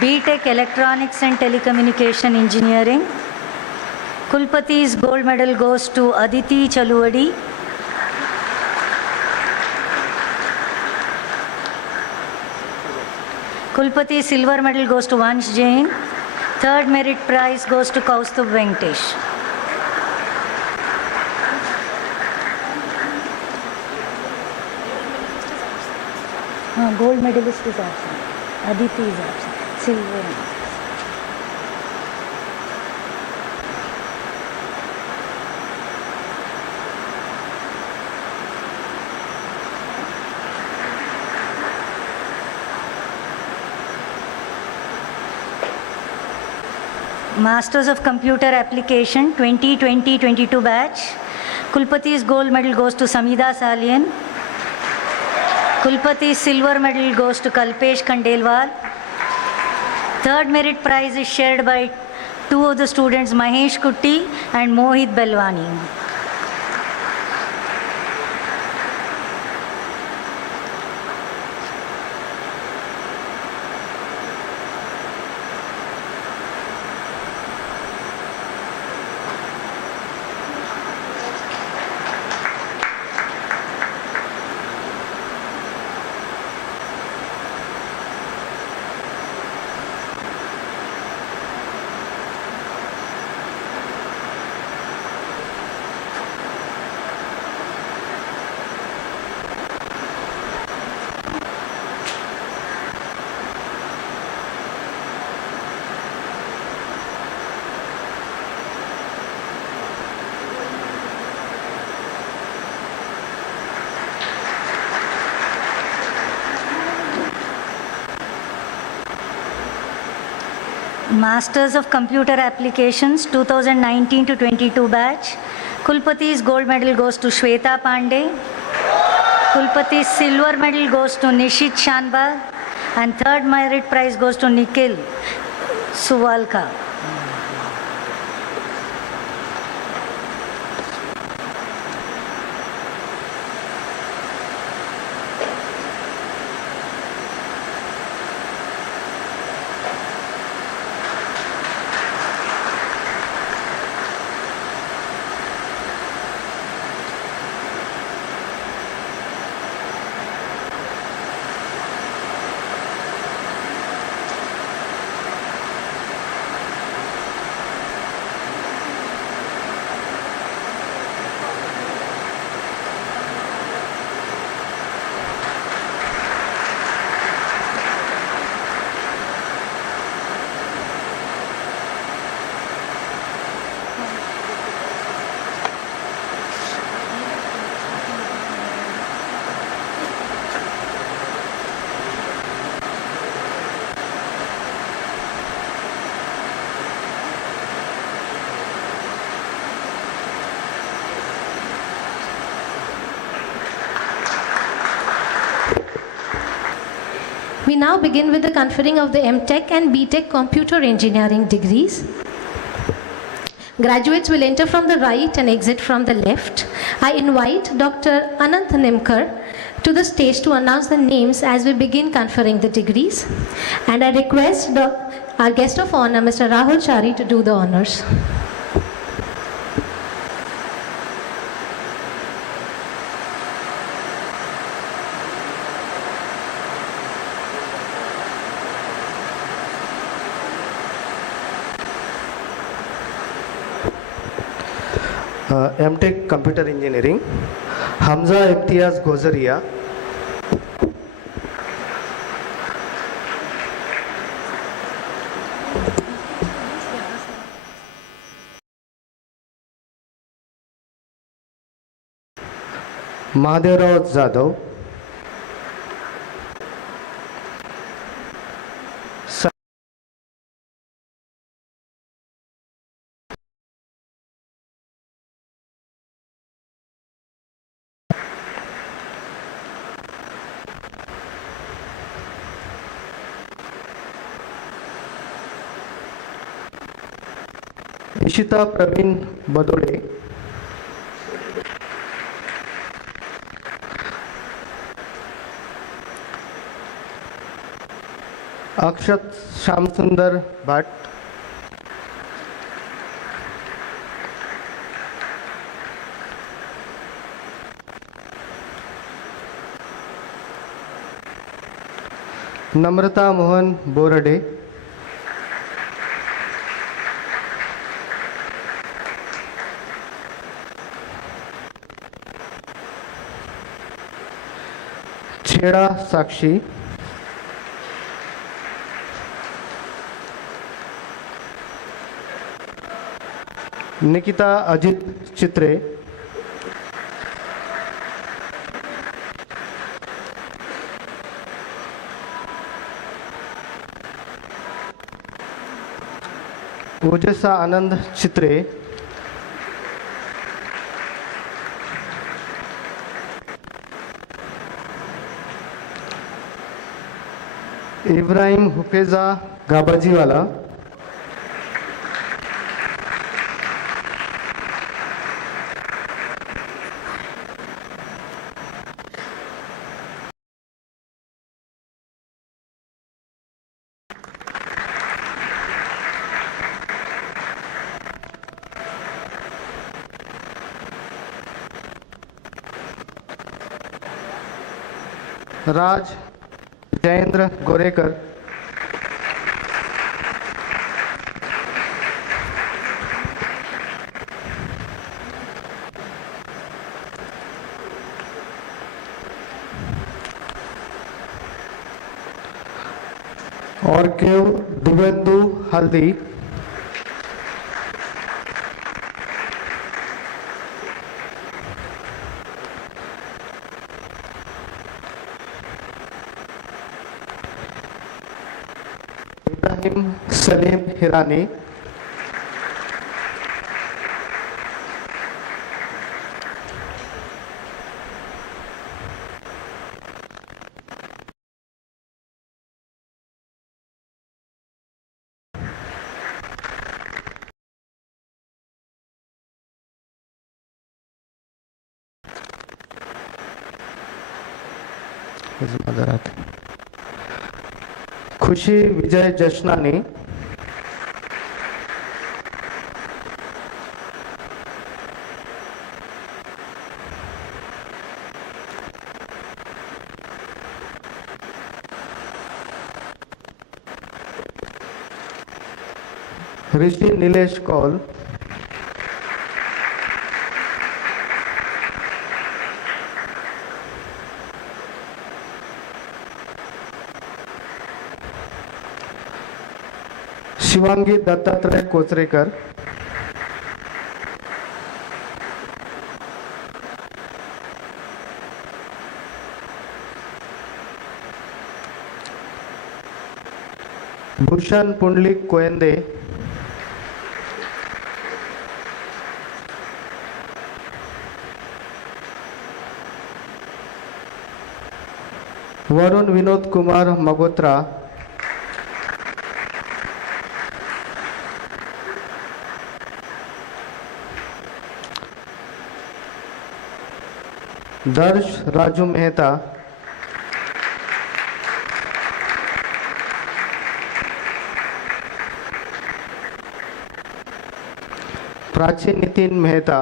B.Tech Electronics and Telecommunication Engineering. Kulpati's gold medal goes to Aditi Chaluvadi. Kulpati's silver medal goes to Vansh Jain. Third merit prize goes to Kaustubh Venkatesh. Gold medalist is absent. Aditi is absent. Silver. Masters of Computer Application 2020-22 batch. Kulpati's gold medal goes to Samida Salian. Kulpati's silver medal goes to Kalpesh Khandelwal. Third merit prize is shared by two of the students, Mahesh Kutti and Mohit Belwani. Masters of Computer Applications 2019 to 22 batch. Kulpati's gold medal goes to Shweta Pandey. Kulpati's silver medal goes to Nishit Shanbag. And third merit prize goes to Nikhil Suvalka. We now begin with the conferring of the M.Tech and B.Tech Computer Engineering degrees. Graduates will enter from the right and exit from the left. I invite Dr. Anant Nimkar to the stage to announce the names as we begin conferring the degrees. And I request our guest of honor, Mr. Rahul Chari, to do the honors. M.Tech Computer Engineering, Hamza Imtiaz Gozaria. Mahadevrao Jadhav. Ishita Praveen Badode. Akshat Shamsundar Bhatt. Namrata Mohan Borade. Chheda Sakshi. Nikita Ajit Chitre. Ojasa Anand Chitre. Ibrahim Hufeza Gabajiwala. Raj Jayendra Gorekar. Orkev Divendu Haldi. Ibrahim Salim Hirani, खुशी विजय जशनानी, ऋषि नीलेश कौल, शिवांगी दत्तात्रय कोचरेकर, भूषण पुंडलिक कोयंदे, वरुण विनोद कुमार मगोत्रा, दर्श राजू मेहता, प्राची नितिन मेहता,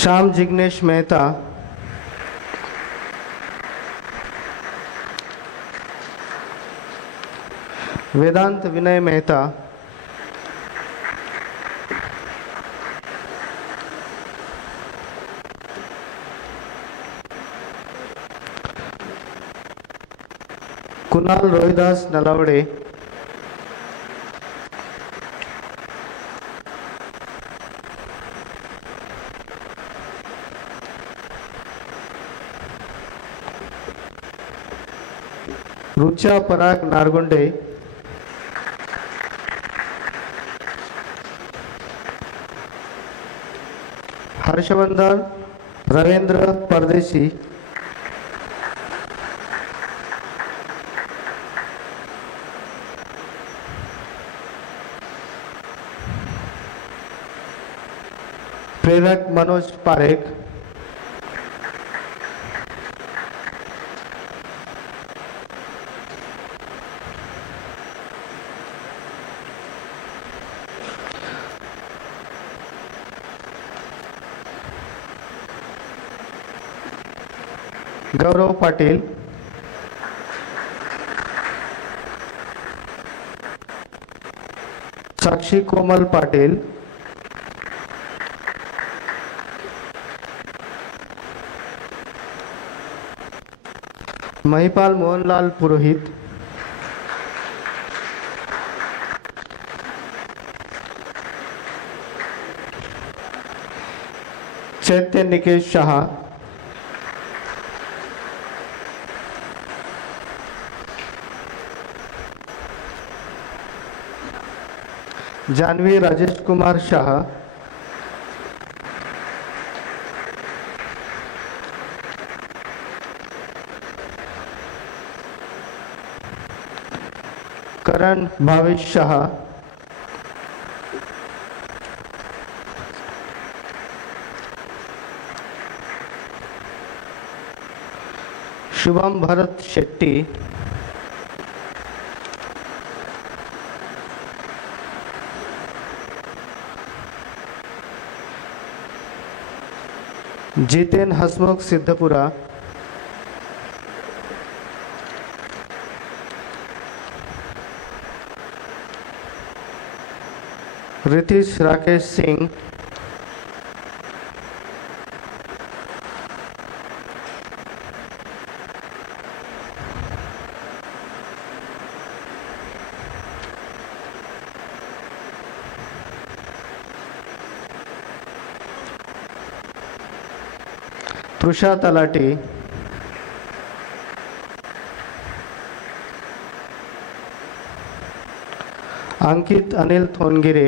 श्याम जिग्नेश मेहता, वेदांत विनय मेहता, कुणाल रोहिदास नलावड़े, रुचा पराग नारगुंडे, हर्षवर्धन रविंद्र परदेसी, प्रेरक मनोज पारेख, गौरव पाटिल, साक्षी कोमल पाटिल, महिपाल मोहनलाल पुरोहित, चैत्य निकेश शाह, जानवी राजेश कुमार शाह, करण भावेश शाह, शुभम भरत शेट्टी, जितेन हसमुख सिद्धपुरा, रितीश राकेश सिंह, पृषा तलाटी, अंकित अनिल थोनगिरे,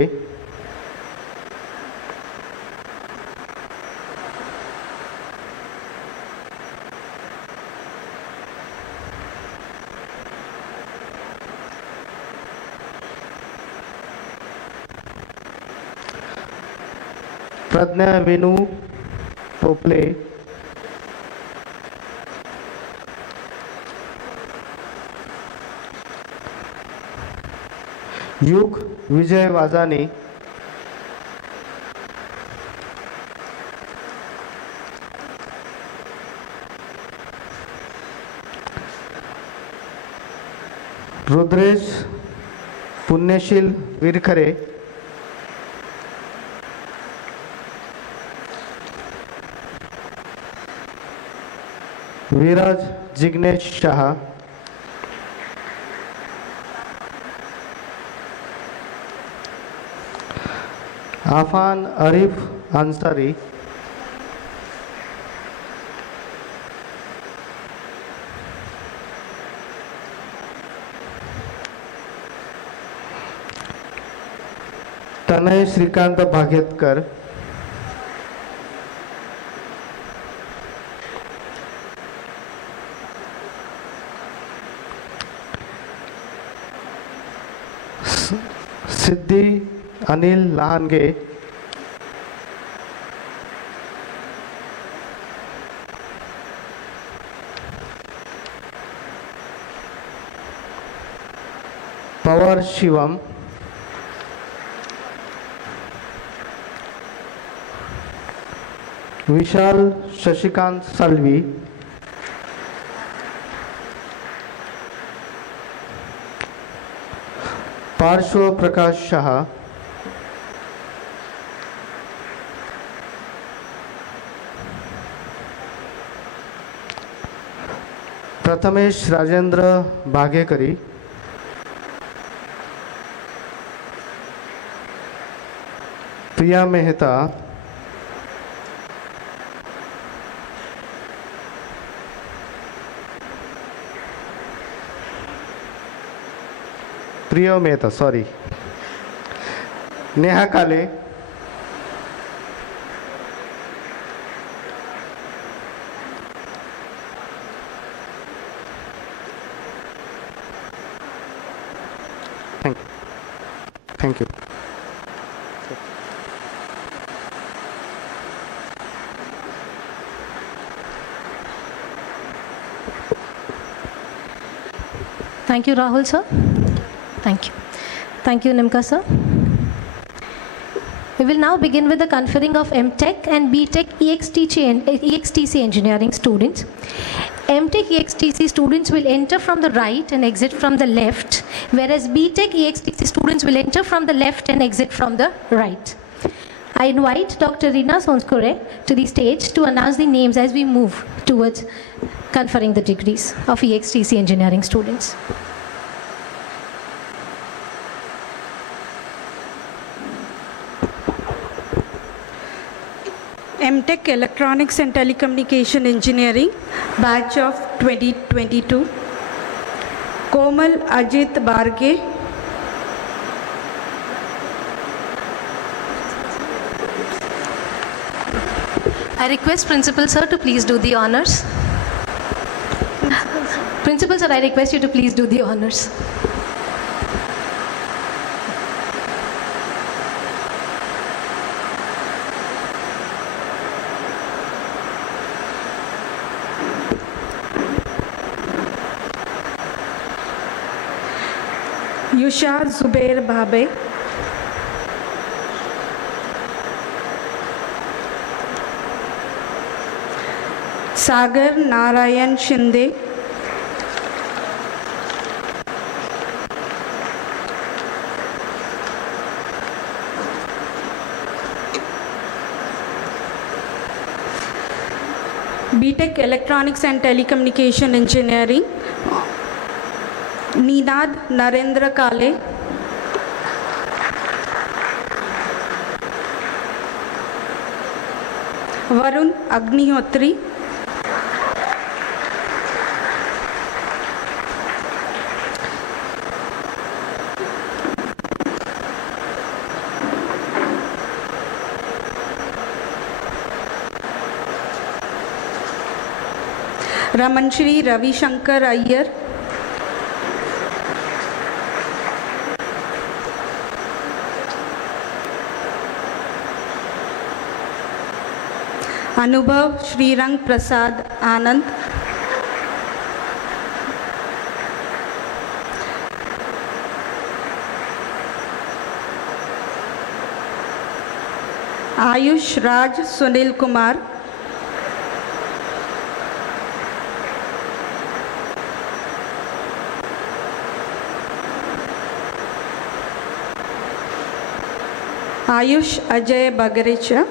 प्रज्ञा विनू पोपले, युग विजय वाजानी, रुद्रेश पुण्यशील विरखरे, विराज जिग्नेश शाह, आफान अरीफ अंसारी, तनय श्रीकांत भागेतकर, सिद्धि अनिल लहानगे, पवार शिवम, विशाल शशिकांत साल्वी, पार्श्व प्रकाश शाह, प्रथमेश राजेंद्र भागेकरी, प्रिया मेहता, प्रिया Mehta sorry, Neha काले, thank you. Thank you, Rahul sir. Thank you. Thank you, Nimka sir. We will now begin with the conferring of M.Tech and B.Tech EXTC engineering students. M.Tech EXTC students will enter from the right and exit from the left, whereas B.Tech EXTC students will enter from the left and exit from the right. I invite Dr. Rina Sonskore to the stage to announce the names as we move towards conferring the degrees of EXTC engineering students. M.Tech Electronics and Telecommunication Engineering, batch of 2022. Komal Ajit Barge. I request Principal sir to please do the honors. Principal sir, I request you to please do the honors. Yusha Zubair Babe. Sagar Narayan Shinde. B.Tech Electronics and Telecommunication Engineering, Ninad Narendra Kale. Varun Agnihotri. Ramanshri Ravi Shankar Iyer, Anubhav Srirang Prasad Anand, Ayush Raj Sunil Kumar, Ayush Ajay Bagaricha,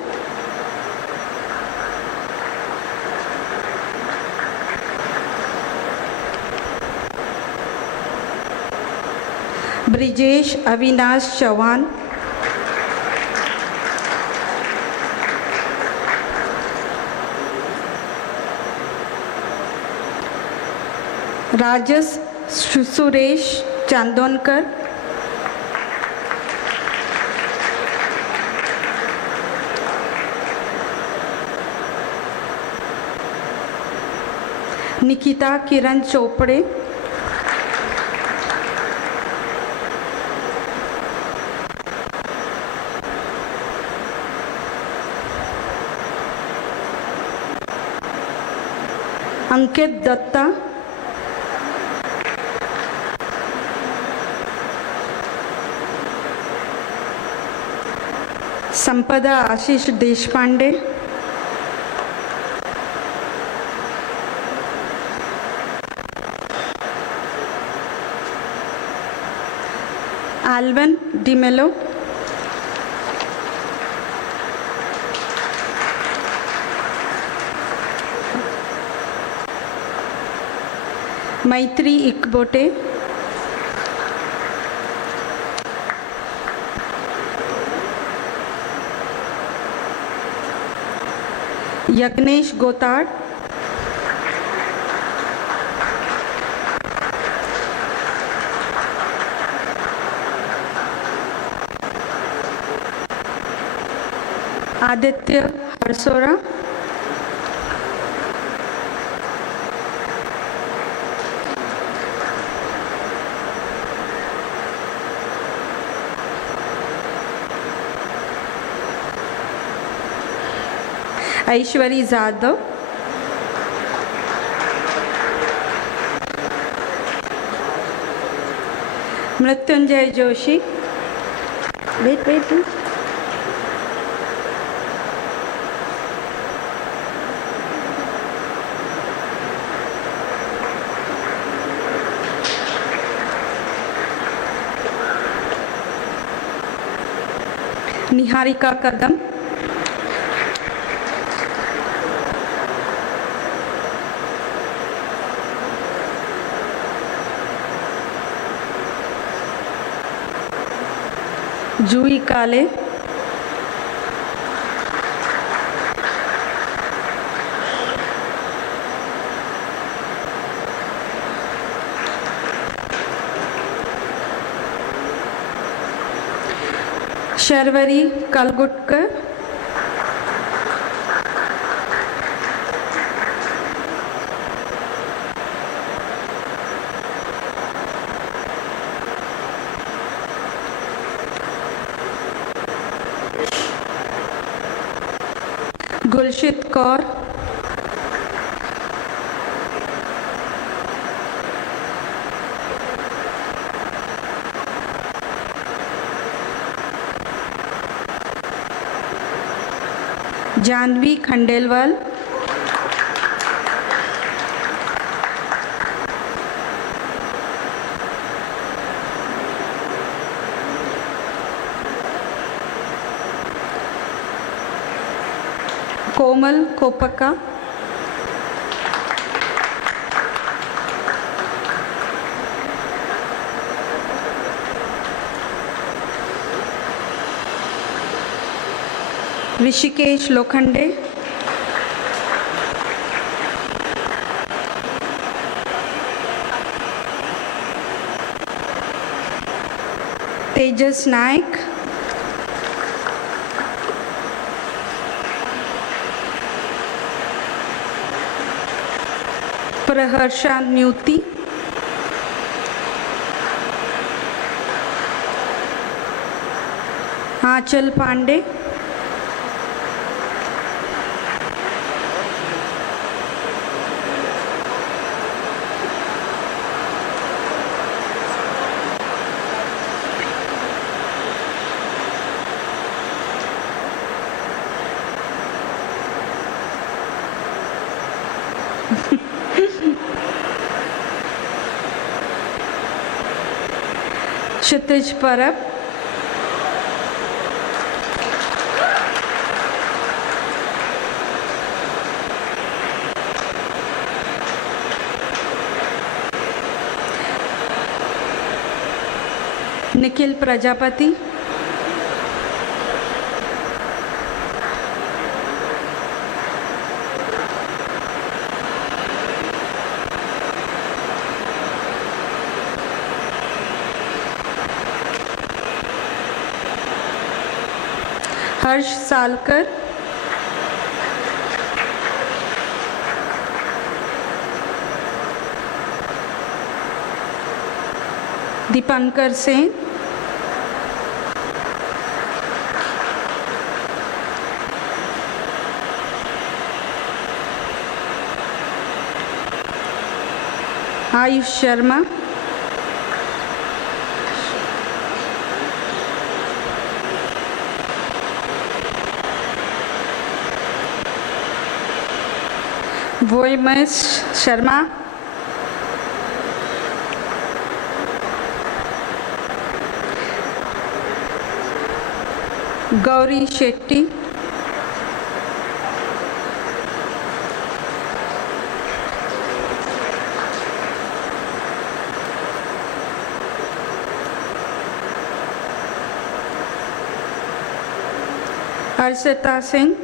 Brijesh Avinash Chauhan, Rajas Suresh Chandonkar, Nikita Kiran Chopade, Ankit Datta, Sampada Ashish Deshpande, Alvin Di Mello, Maitri Ikbote, Yagnesh Gotad, Aditya Harsora, Aishwari Zadav, Mrityunjay Joshi, wait. Niharika Kadam, Jui Kale, Sharvari Kalgutkar, Gulshit Kaur, Janvi Khandelwal, Komal Kopaka, Rishikesh Lokhande, Tejas Naik, प्रहर्षा न्यूति, आंचल पांडे, क्षितिज परब, निखिल प्रजापति, हर्ष सालकर, दीपंकर सेन, आयुष शर्मा, वोयमेश शर्मा, गौरी शेट्टी, अर्षिता सिंह,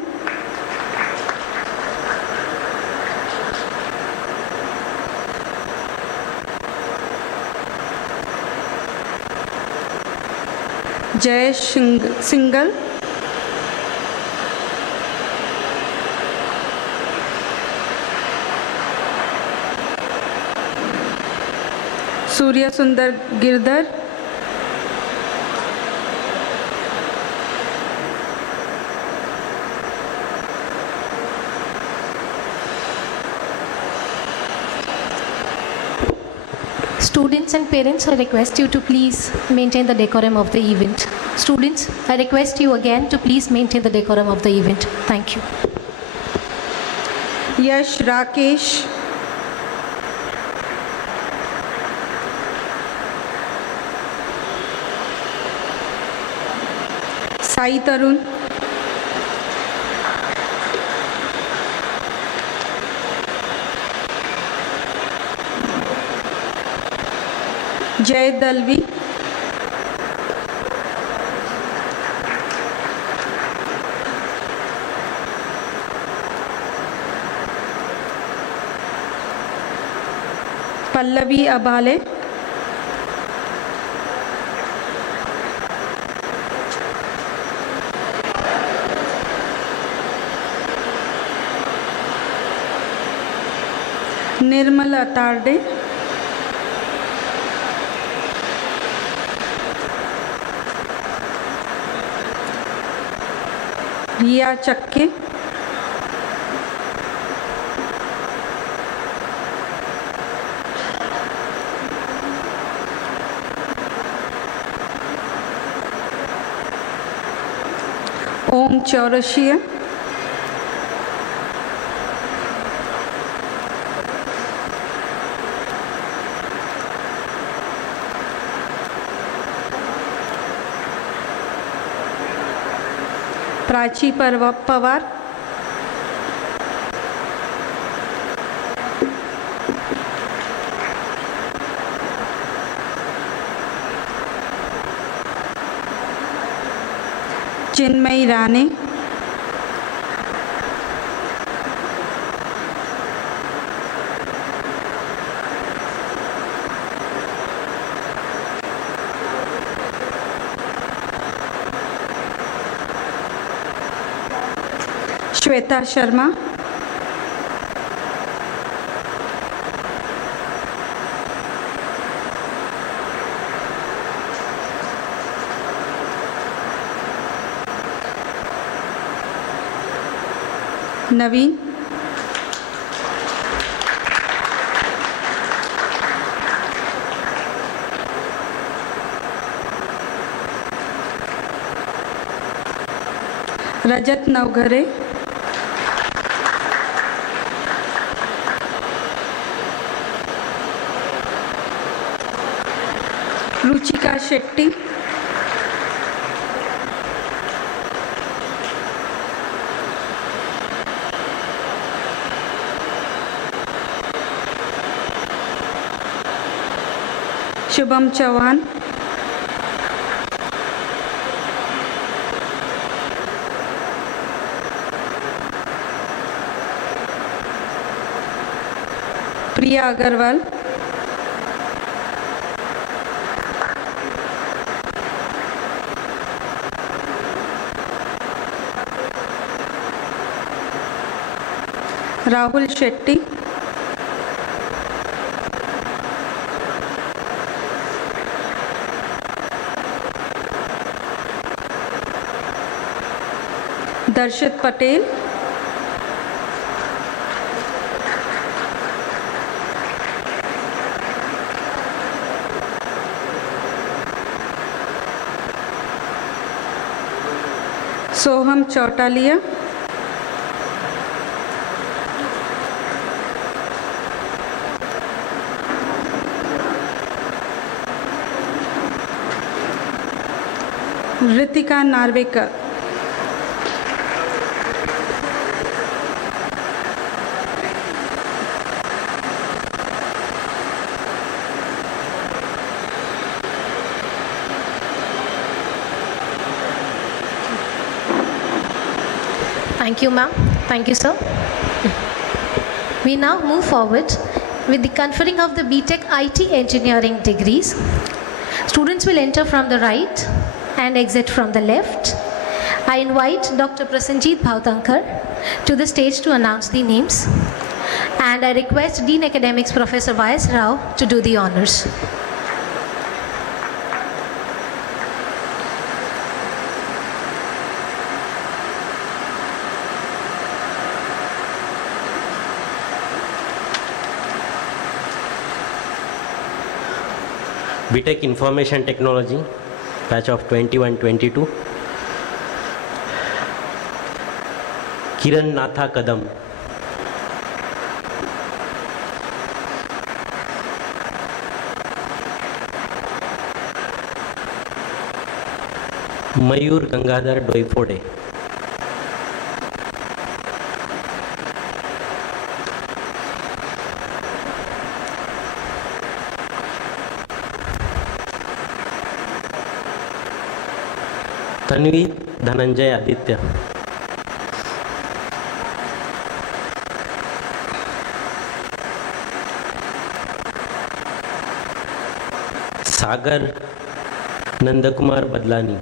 जय single, सूर्य सुंदर Girdhar, Students and parents, I request you to please maintain the decorum of the event. Students, I request you again to please maintain the decorum of the event. Thank you. यश राकेश, साई तरुण, जय दलवी, पल्लवी अबाले, निर्मल अतार्डे, रिया चक्के, ओम चौरसिया, प्राची पवार, चिन्मयी राणे, श्वेता शर्मा, नवीन, रजत नवघरे, रुचिका शेट्टी, शुभम चौहान, प्रिया अग्रवाल, राहुल शेट्टी, दर्शित पटेल, सोहम चौटालिया, Ritika Narvekar, Thank you, ma'am. Thank you, sir. We now move forward with the conferring of the B.Tech IT engineering degrees. Students will enter from the right and exit from the left. I invite Dr. Prasenjit Bhavtankar to the stage to announce the names. And I request Dean Academics Professor Y.S. Rao to do the honors. B.Tech Information Technology, batch of 21-22. Kiran Natha Kadam. Mayur Gangadhar Doifode. Tanvi Dhananjay Aditya. सागर नंदकुमार बदलानी.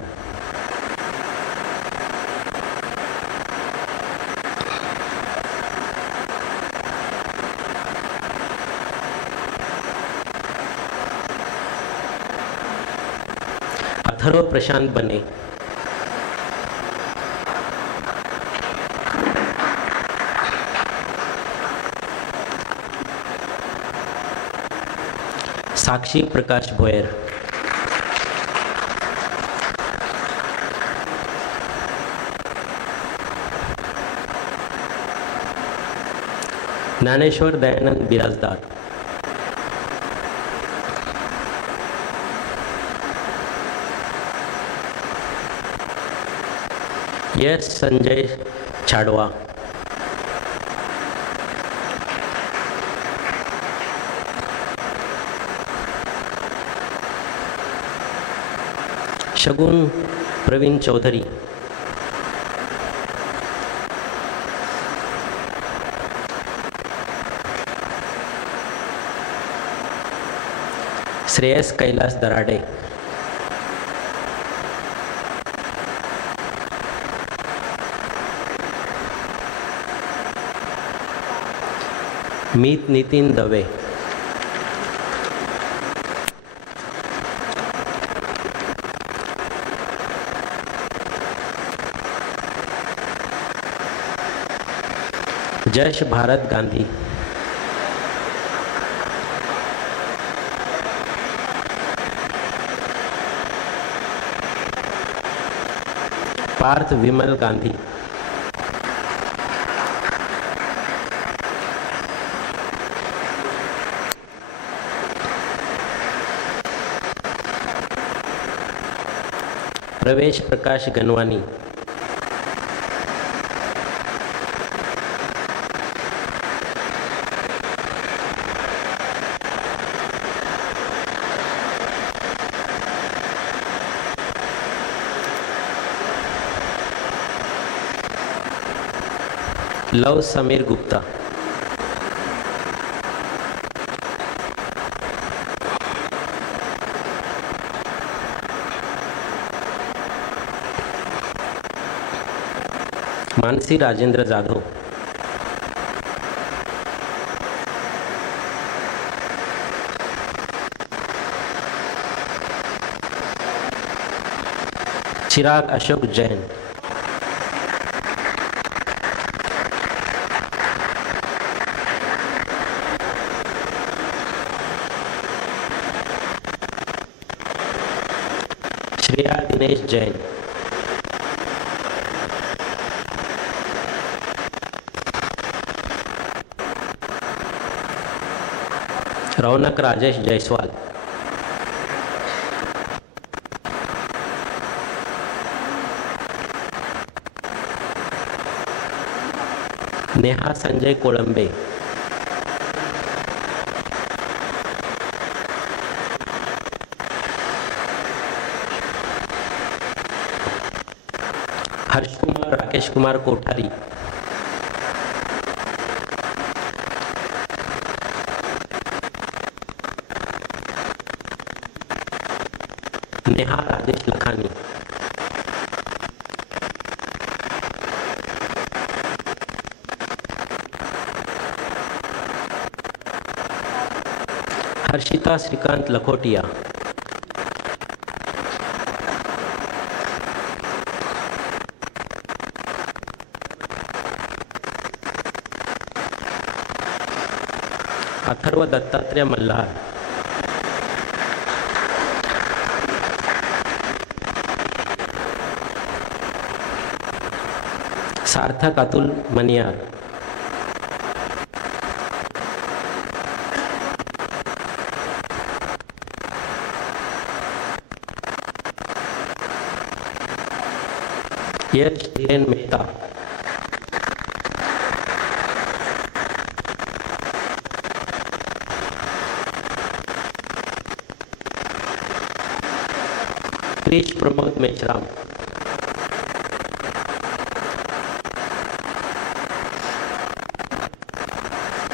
अथर्व प्रशांत बने. साक्षी प्रकाश भोयर. ज्ञानेश्वर दयानंद बिराजदार. यश संजय छाड़वा. शगुन प्रवीण चौधरी. श्रेयस कैलास दराडे. मीत नितिन दवे. जश भारत गांधी, पार्थ विमल गांधी, प्रवेश प्रकाश Ganwani, love Sameer Gupta, Mansi Rajendra Jadhav, चिराग अशोक जैन, श्रेया दिनेश जैन, रौनक राजेश जायसवाल, नेहा संजय कोळंबे, हर्ष कुमार राकेश कुमार कोठारी, नेहा राजेश लखानी, हर्षिता श्रीकांत लखोटिया, अथर्व दत्तात्रेय मल्हार, सार्थक अतुल मनियार, यश धीरेन मेहता, क्रिश प्रमोद मेश्राम,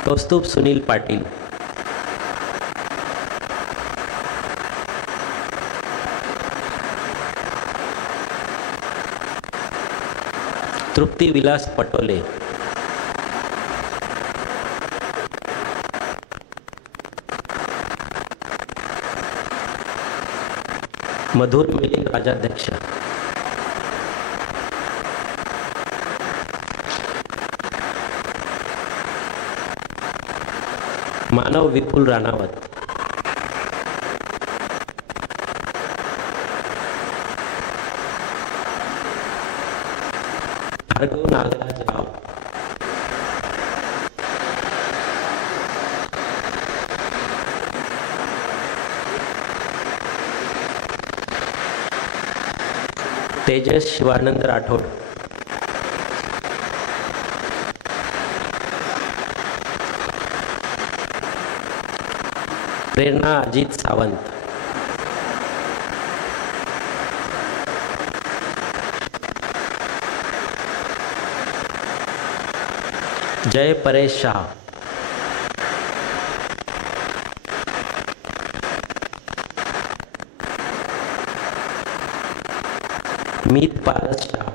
कौस्तुभ सुनील पाटिल, तृप्ति विलास पटोले, मधुर मिलिंद राजाध्यक्ष, मानव विपुल राणावत, भार्गव नागराज राव, तेजस शिवानंद राठौड़, प्रेरणा अजित सावंत, जय परेश शाह, मीत पारस शाह,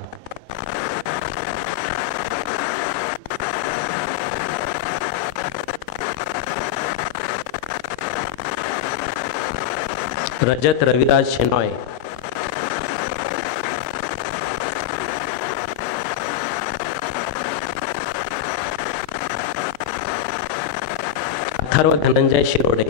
रजत रविराज शेनॉय, अथर्व धनंजय शिरोडे,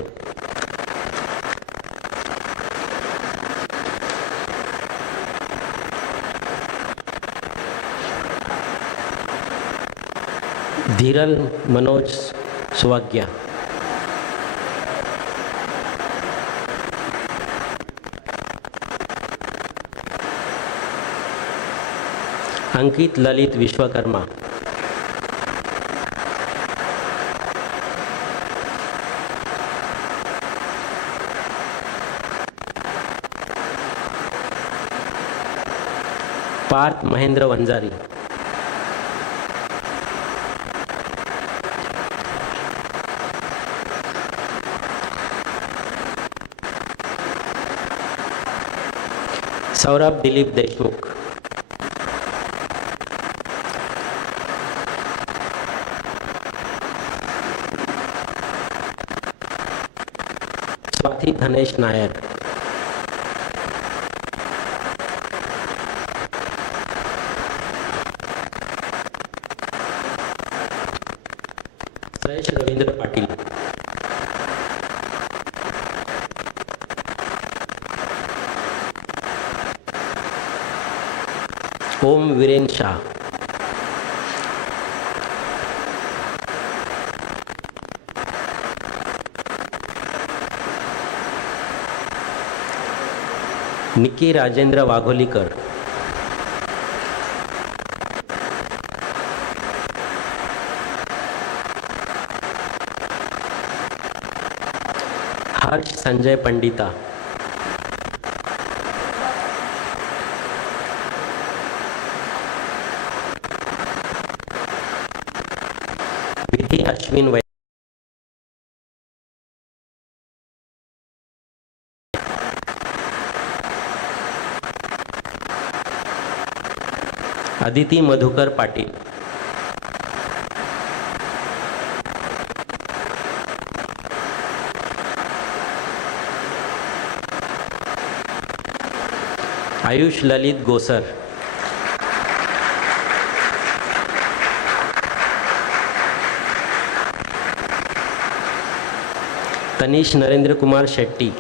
धीरल मनोज सुवाग्या, अंकित ललित विश्वकर्मा, पार्थ महेंद्र वंजारी, सौरभ दिलीप देशमुख, स्वाति धनेश नायर, सुरेश रवींद्र पाटील, ओम वीरेन शाह, निकी Rajendra वाघोलीकर, Harsh Sanjay Pandita, Vidhi Ashwin Vai, Aditi Madhukar Patil, Ayush Lalit Gosar, Tanish Narendra Kumar Shetty,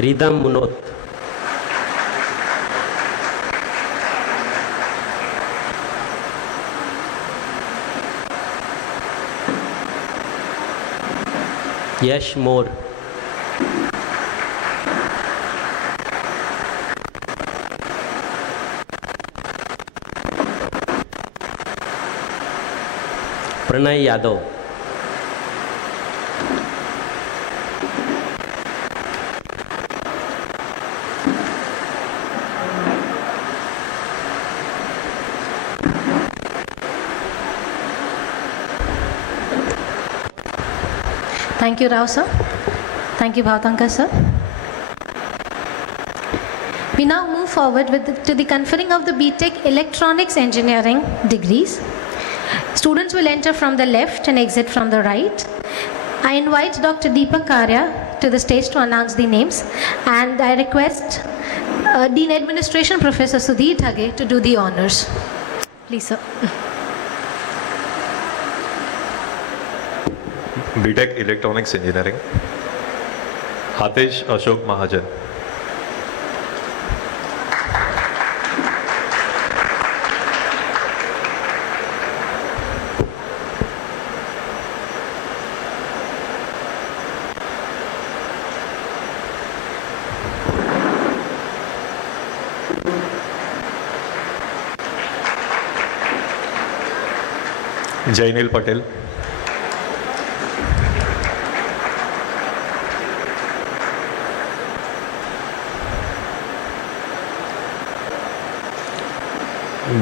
Ridham Munot, Yash More, Pranay Yadav, Thank you, Rao sir. Thank you, Bhavtankar sir. We now move forward to the conferring of the B.Tech Electronics Engineering degrees. Students will enter from the left and exit from the right. I invite Dr. Deepak Karya to the stage to announce the names, and I request Dean Administration Professor Sudhir Thage to do the honors. Please, sir. B.Tech Electronics Engineering, Hatish Ashok Mahajan. Jainil Patel.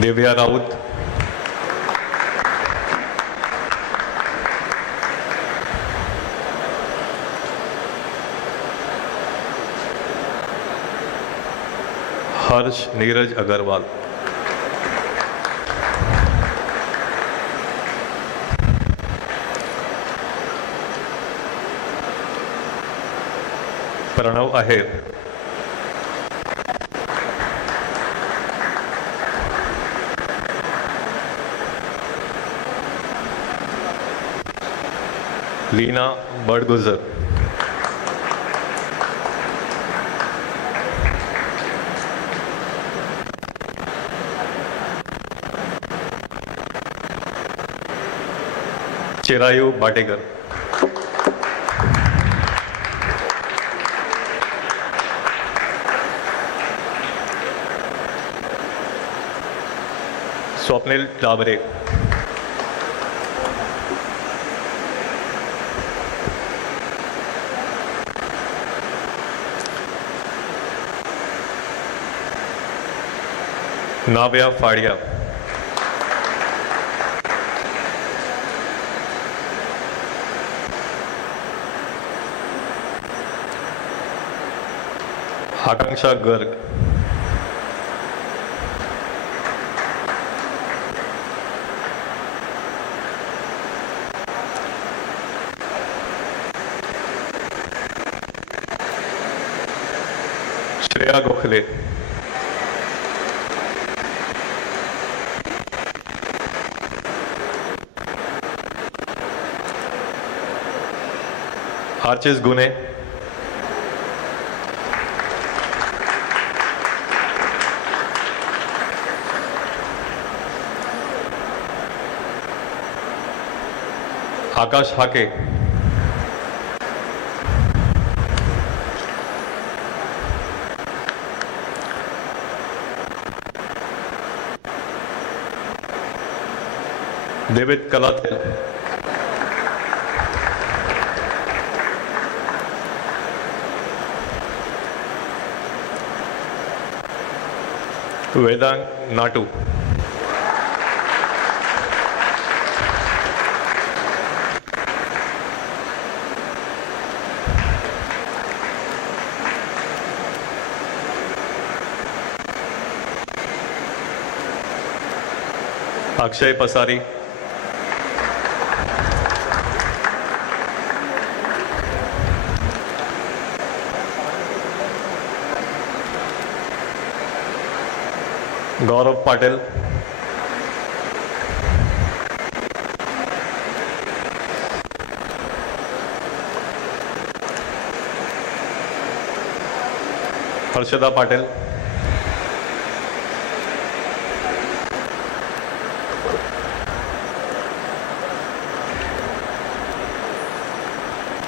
Devya Raut. Harsh Neeraj Agarwal. Pranav Aher. Leena Badgujar, Chirayu Batekar, Swapnil Dabre, Navya Fadia, Akanksha Garg, Shreya Gokhale, Archis Gune, Akash Hake, David कलातेल, Vedang Naatu, Akshay पसारी, गौरव पाटिल, हर्षदा पाटिल,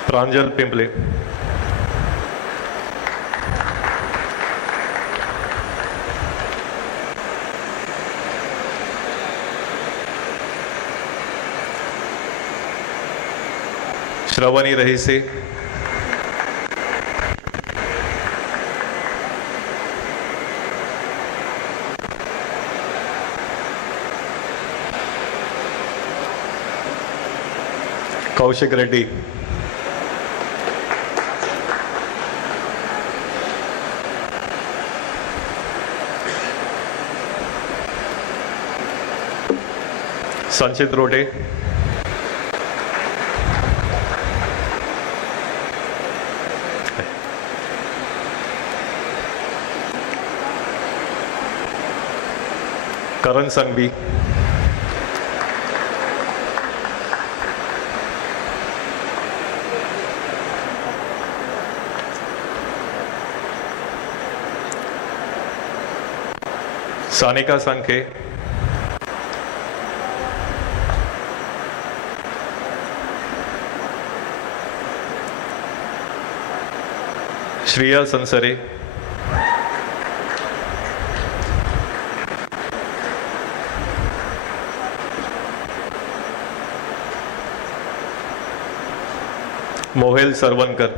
प्रांजल पिंपले, श्रवणी रहीसी, कौशिक रेड्डी, संचित रोटे, करण संघवी, सानिका संखे, श्रिया संसरे, मोहेल सरवनकर,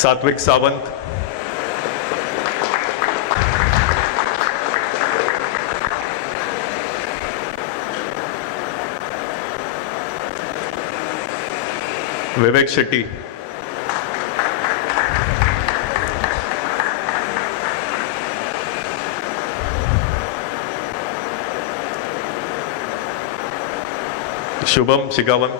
सात्विक सावंत, विवेक शेट्टी, शुभम शिगावन,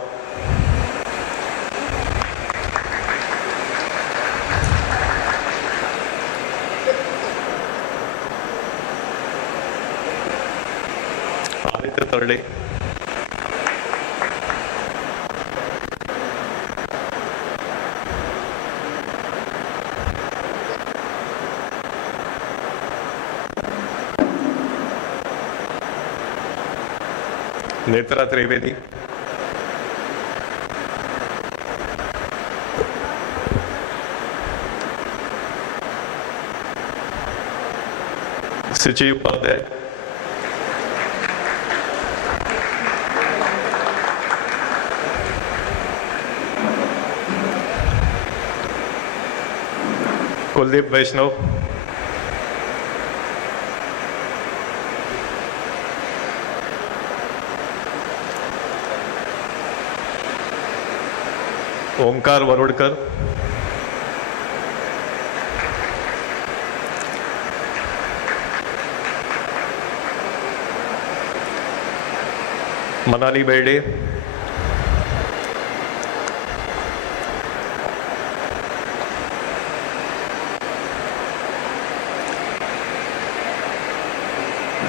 आदित्य तरडे, नेत्रा त्रिवेदी, सिची उपाध्याय, कुलदीप वैष्णव, ओमकार वरोडकर, मनाली बेर्डे,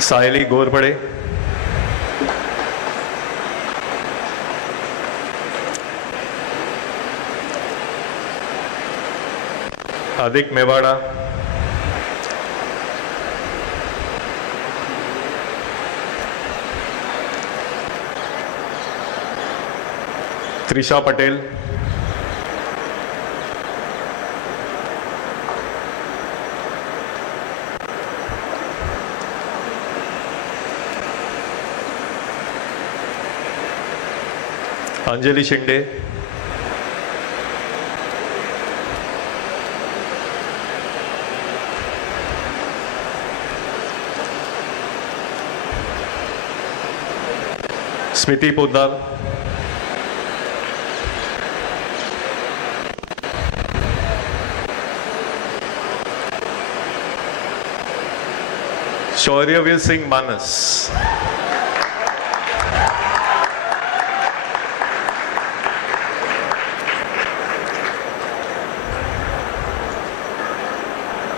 सायली गोरपड़े, अधिक मेवाड़ा, त्रिशा पटेल, अंजलि शिंदे, स्मृति पोद्दार, शौर्यवीर सिंह मानस,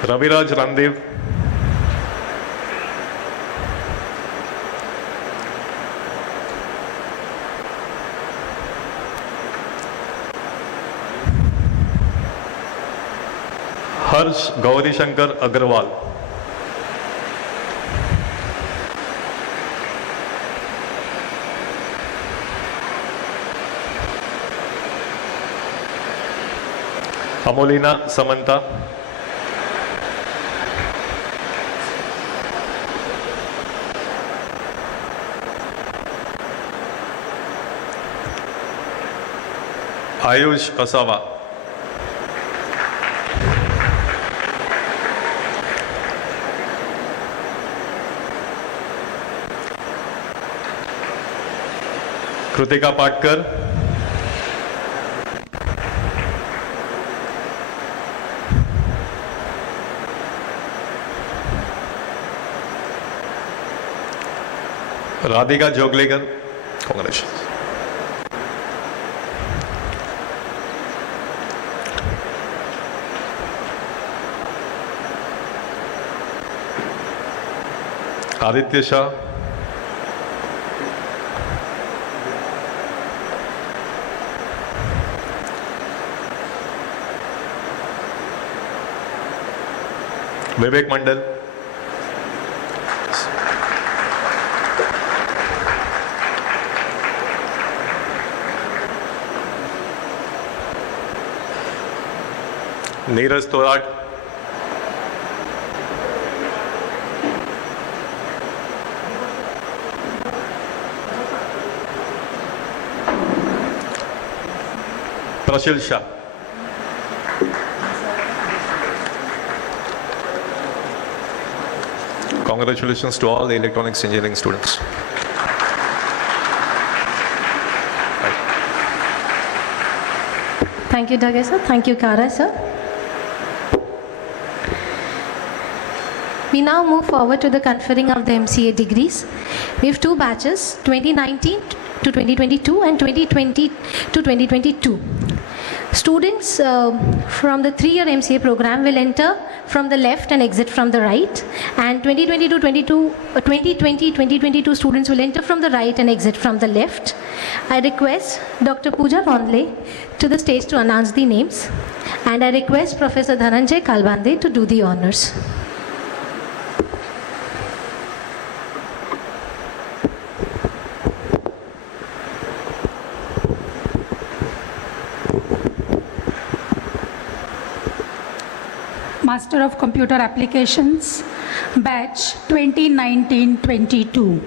रविराज रामदेव, हर्ष Gaurishankar Agarwal, अमोलिना Samanta, Ayush Asawa, Kritika Patkar, Radhika Joglekar, congratulation, Aditya Shah, Vivek Mandal, Neeraj Torat, Prashil Shah, congratulations to all the electronics engineering students. Thank you, Dage sir. Thank you, Kara sir. We now move forward to the conferring of the MCA degrees. We have two batches, 2019 to 2022 and 2020 to 2022. Students from the 3-year MCA program will enter from the left and exit from the right. And 2020-2022 students will enter from the right and exit from the left. I request Dr. Pooja Bondle to the stage to announce the names. And I request Professor Dhananjay Kalbande to do the honors. Master of Computer Applications, batch 2019-22.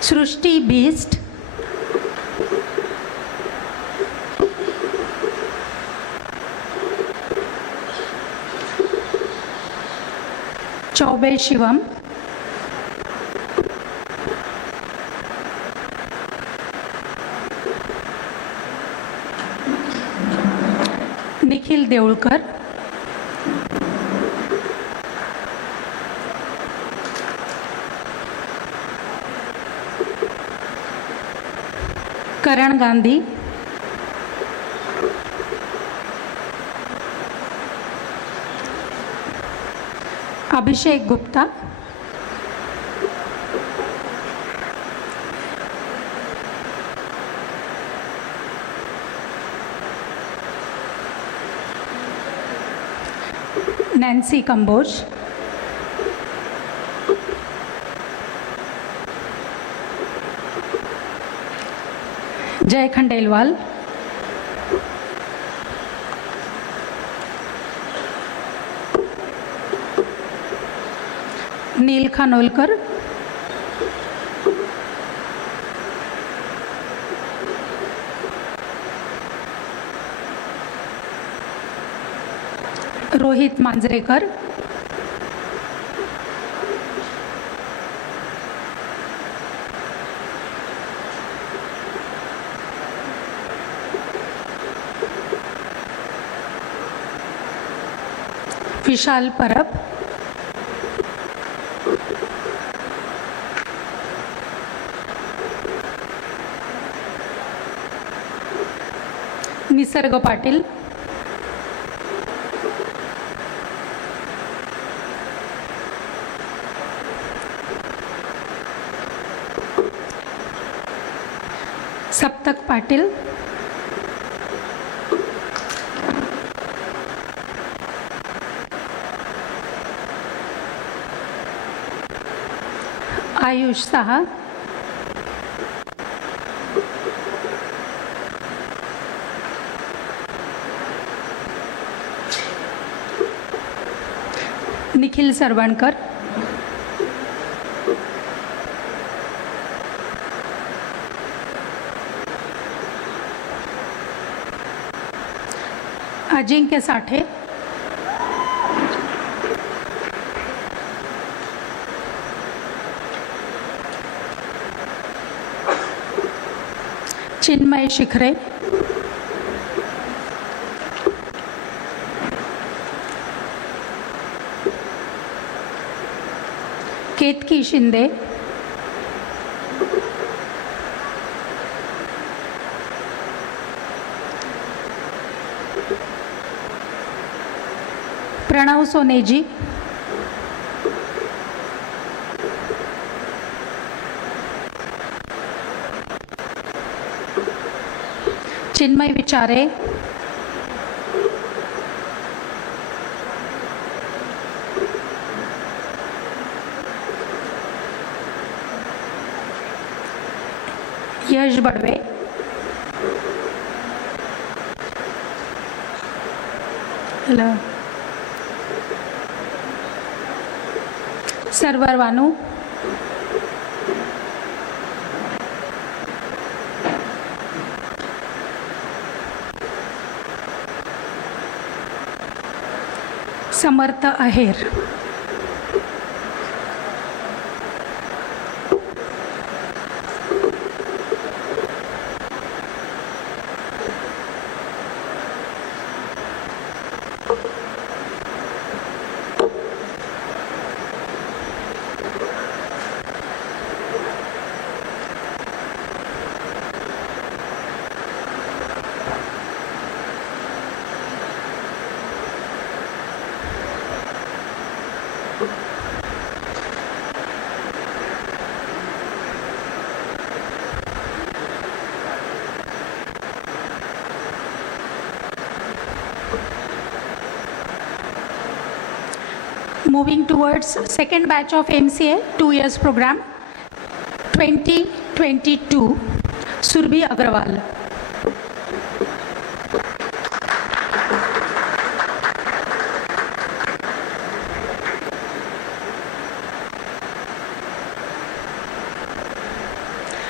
Srushti Beast, Chaube Shivam, Nikhil Deulkar, Karan Gandhi, Abhishek Gupta, Nancy Kamboj, Jay Khandelwal, Neil Khanolkar, Rohit Manjrekar, Vishal Parab, Nisarg Patil, Saptak Patil, Ayush Saha, Nikhil Sarvankar, Ajinkya Sathe, Chinmay Shikhre, Ketki Shinde, Pranav Soneji, Chinmay Vichare, Yash Badwe, hello, Sarvar Vanu, Samartha Aher, Moving towards second batch of MCA, 2 years program, 2022, Surbhi Agrawal.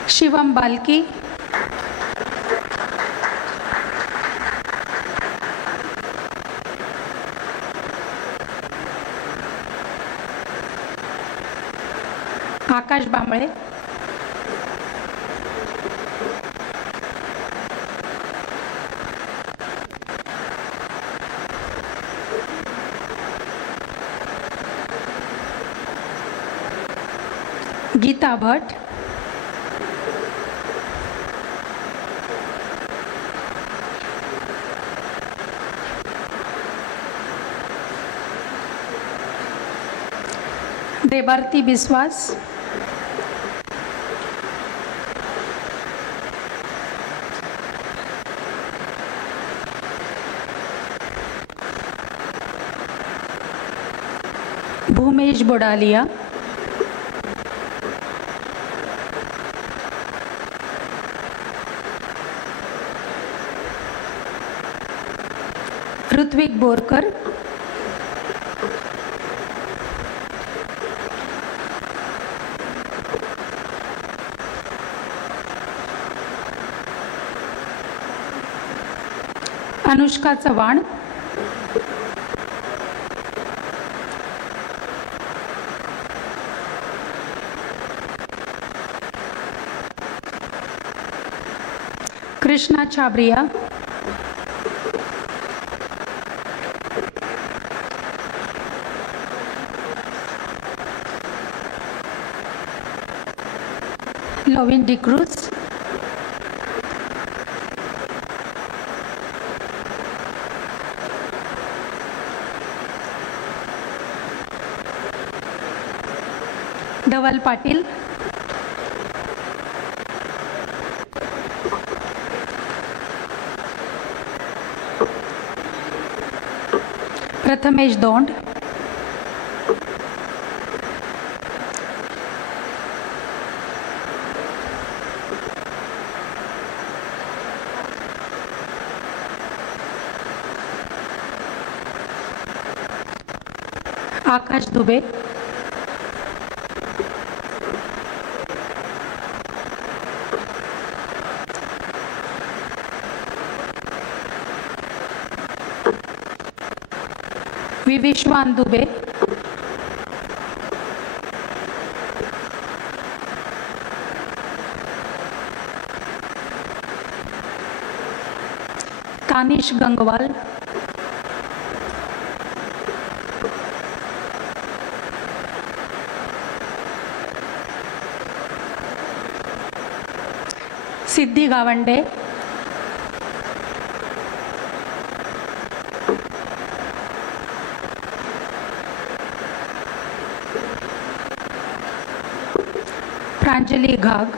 Shivam Balki. Akash Bamble. Geeta Bhatt. Debarati Biswas. Bhumesh Bodalia. Ritvik Borkar. Anushka Chavan. Krishna Chhabria. Lovin D'Cruz. Dhaval Patil. Prathamesh Dond. Akash Dubey. Vivishwan Dubey. Tanish Gangwal. Siddhi Gawande. Pranjali Ghag.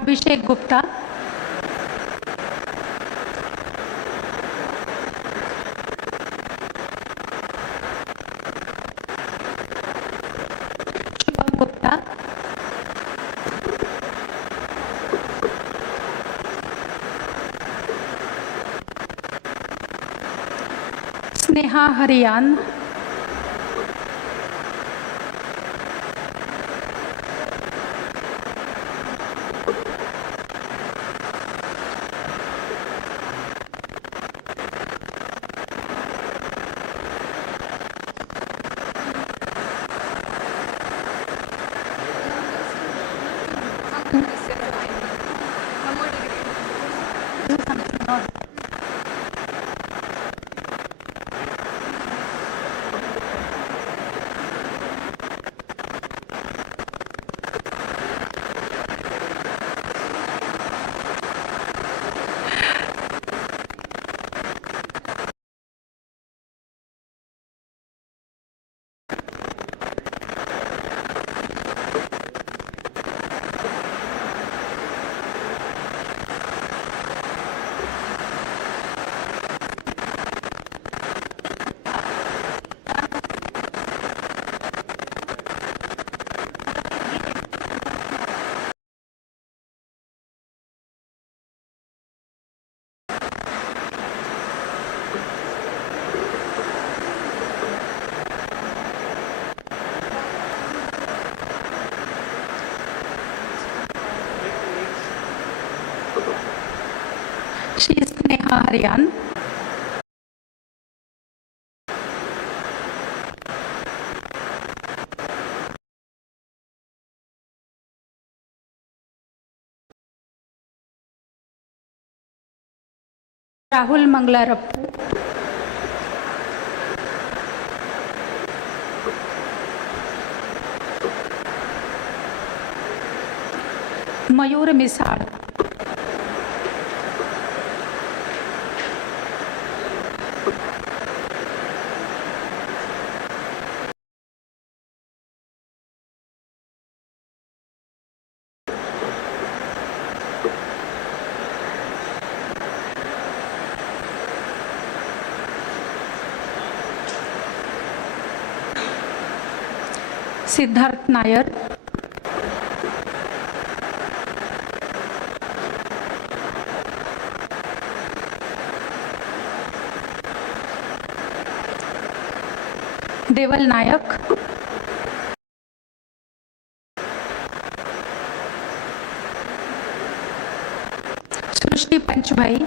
Abhishek Gupta. Shubham Gupta. Sneha Hariyan. She is Neha Aryan. Rahul Manglarappu. Mayur Misal. Siddharth Nair. Deval Nayak. Srushti Panchbhai.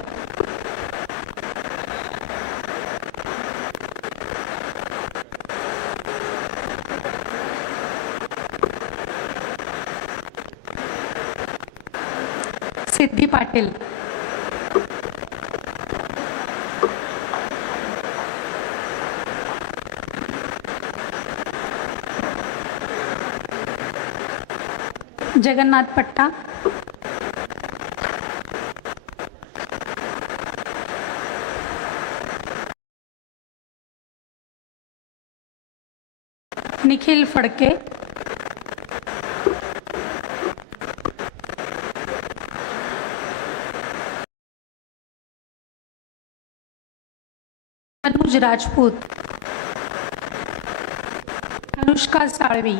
सिद्धी पाटील. जगन्नाथ पट्टा. निखिल फडके. अनुज राजपूत. अनुष्का साळवी.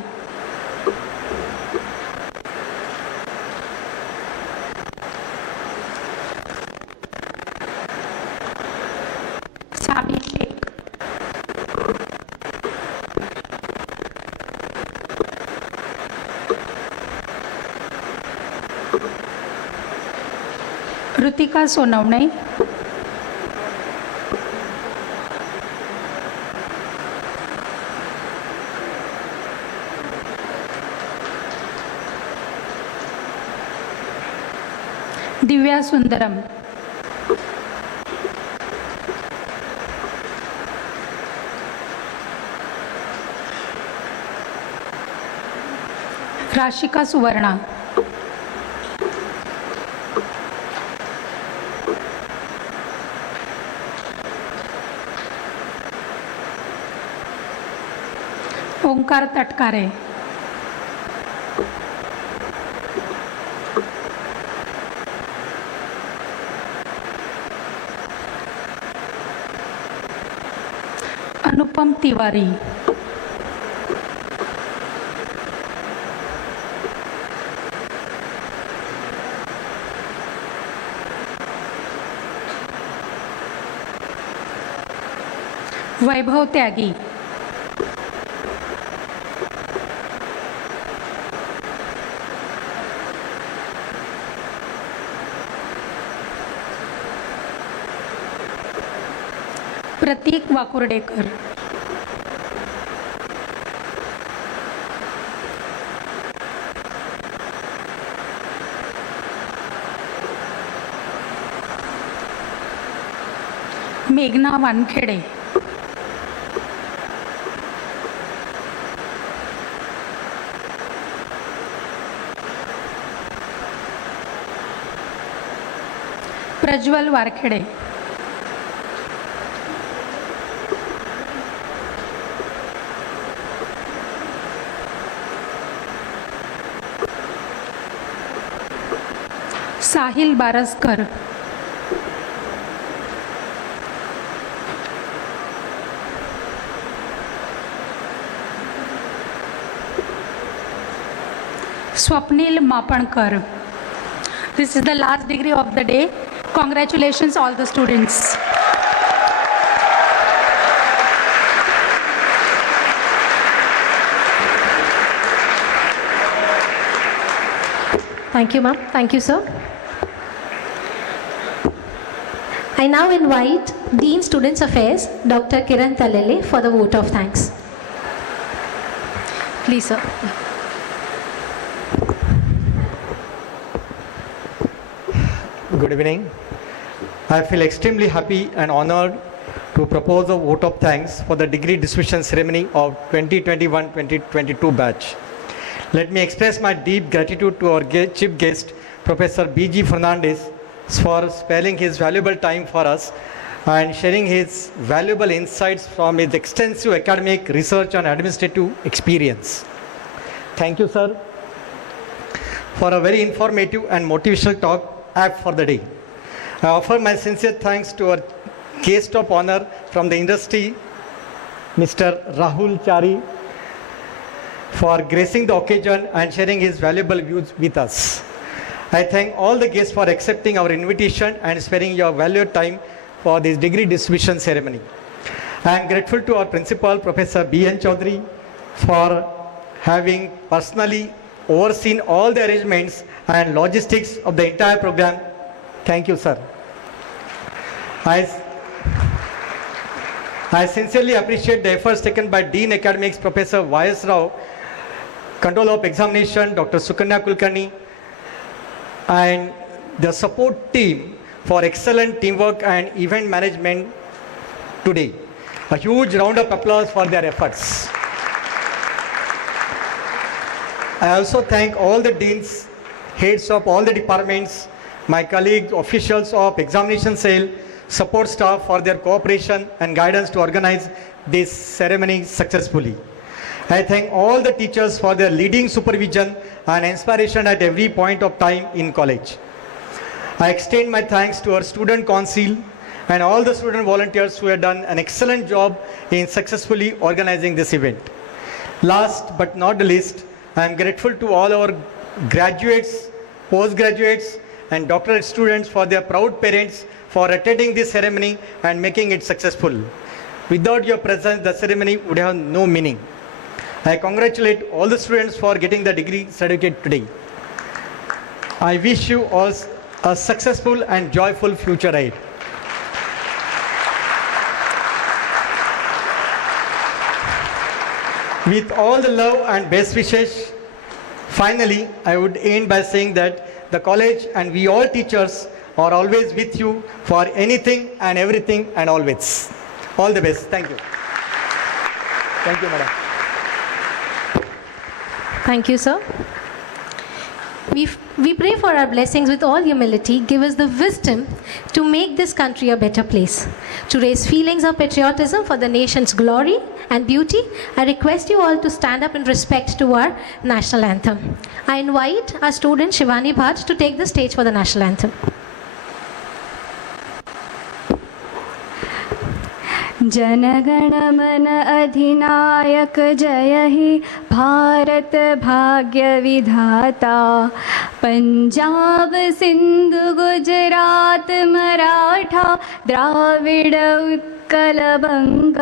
सामी शेख. ऋतिका सोनवणे. दिव्या सुंदरम. राशिका सुवर्णा. ओंकार तटकारे. अनुपम तिवारी. वैभव त्यागी. प्रतीक वाकुर्डेकर. मेघना वानखेडे. प्रज्वल वारखेडे. साहिल Baraskar. Swapnil Mapankar. This is the last degree of the day. Congratulations all the students. Thank you, ma'am. Thank you, sir. I now invite Dean Students Affairs, Dr. Kiran Talele, for the vote of thanks. Please, sir. Good evening. I feel extremely happy and honored to propose a vote of thanks for the degree distribution ceremony of 2021-2022 batch. Let me express my deep gratitude to our chief guest, Professor B.G. Fernandez, for sparing his valuable time for us and sharing his valuable insights from his extensive academic, research and administrative experience. Thank you, sir, for a very informative and motivational talk apt for the day. I offer my sincere thanks to our guest of honor from the industry, Mr. Rahul Chari, for gracing the occasion and sharing his valuable views with us. I thank all the guests for accepting our invitation and sparing your valuable time for this degree distribution ceremony. I am grateful to our principal, Professor B.N. Chaudhary, for having personally overseen all the arrangements and logistics of the entire program. Thank you, sir. I sincerely appreciate the efforts taken by Dean Academics, Professor Y.S. Rao, Controller of Examination, Dr. Sukanya Kulkarni, and the support team for excellent teamwork and event management today. A huge round of applause for their efforts. I also thank all the deans, heads of all the departments, my colleagues, officials of examination cell, support staff for their cooperation and guidance to organize this ceremony successfully. I thank all the teachers for their leading supervision and inspiration at every point of time in college. I extend my thanks to our student council and all the student volunteers who have done an excellent job in successfully organizing this event. Last but not the least, I am grateful to all our graduates, postgraduates, and doctorate students for their proud parents for attending this ceremony and making it successful. Without your presence, the ceremony would have no meaning. I congratulate all the students for getting the degree certificate today. I wish you all a successful and joyful future ahead. With all the love and best wishes, finally, I would end by saying that the college and we all teachers are always with you for anything and everything and always. All the best. Thank you. Thank you, madam. Thank you, sir. We pray for our blessings with all humility. Give us the wisdom to make this country a better place. To raise feelings of patriotism for the nation's glory and beauty, I request you all to stand up in respect to our national anthem. I invite our student Shivani Bhatt to take the stage for the national anthem. जनगण मन अधिनायक जय हे भारत भाग्य विधाता पंजाब सिंधु गुजरात मराठा द्राविड उत्कल बंग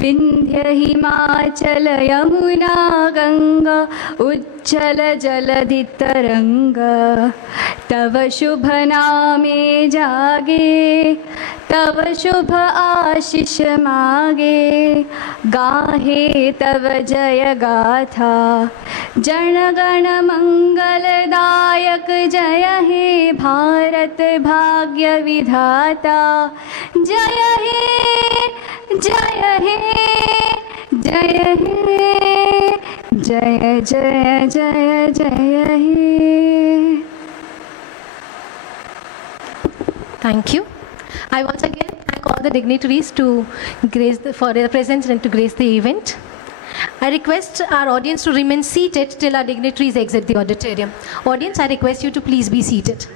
विंध्य हिमाचल यमुना गंगा उज्जल जलधि तरंग तव शुभ नामे जागे तव शुभ आशीष मागे गाहे तव जय गाथा जनगण मंगलदायक जय हे भारत भाग्य विधाता जय हे जय हे जय हे जय जय जय जय हे. Thank you. I once again thank all the dignitaries to for their presence and to grace the event. I request our audience to remain seated till our dignitaries exit the auditorium. Audience, I request you to please be seated.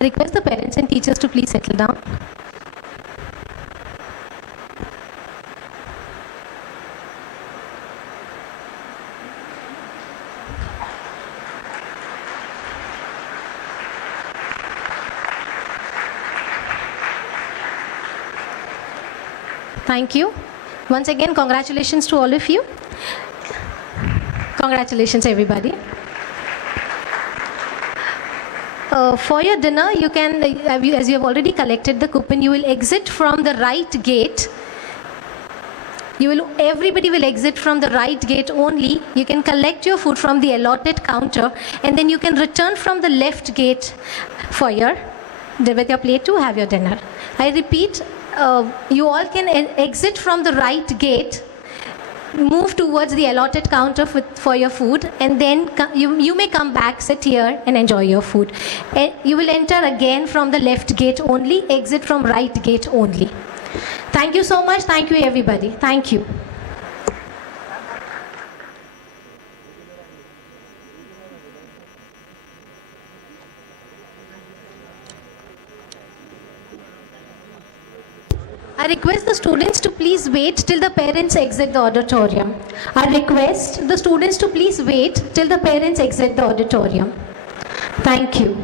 I request the parents and teachers to please settle down. Thank you. Once again, congratulations to all of you. Congratulations, everybody. For your dinner, you can, as you have already collected the coupon, you will exit from the right gate. Everybody will exit from the right gate only. You can collect your food from the allotted counter, and then you can return from the left gate with your plate to have your dinner. I repeat, you all can exit from the right gate, move towards the allotted counter for your food, and then you may come back, sit here and enjoy your food. And you will enter again from the left gate only, exit from right gate only. Thank you so much. Thank you, everybody. Thank you. I request the students to please wait till the parents exit the auditorium. I request the students to please wait till the parents exit the auditorium. Thank you.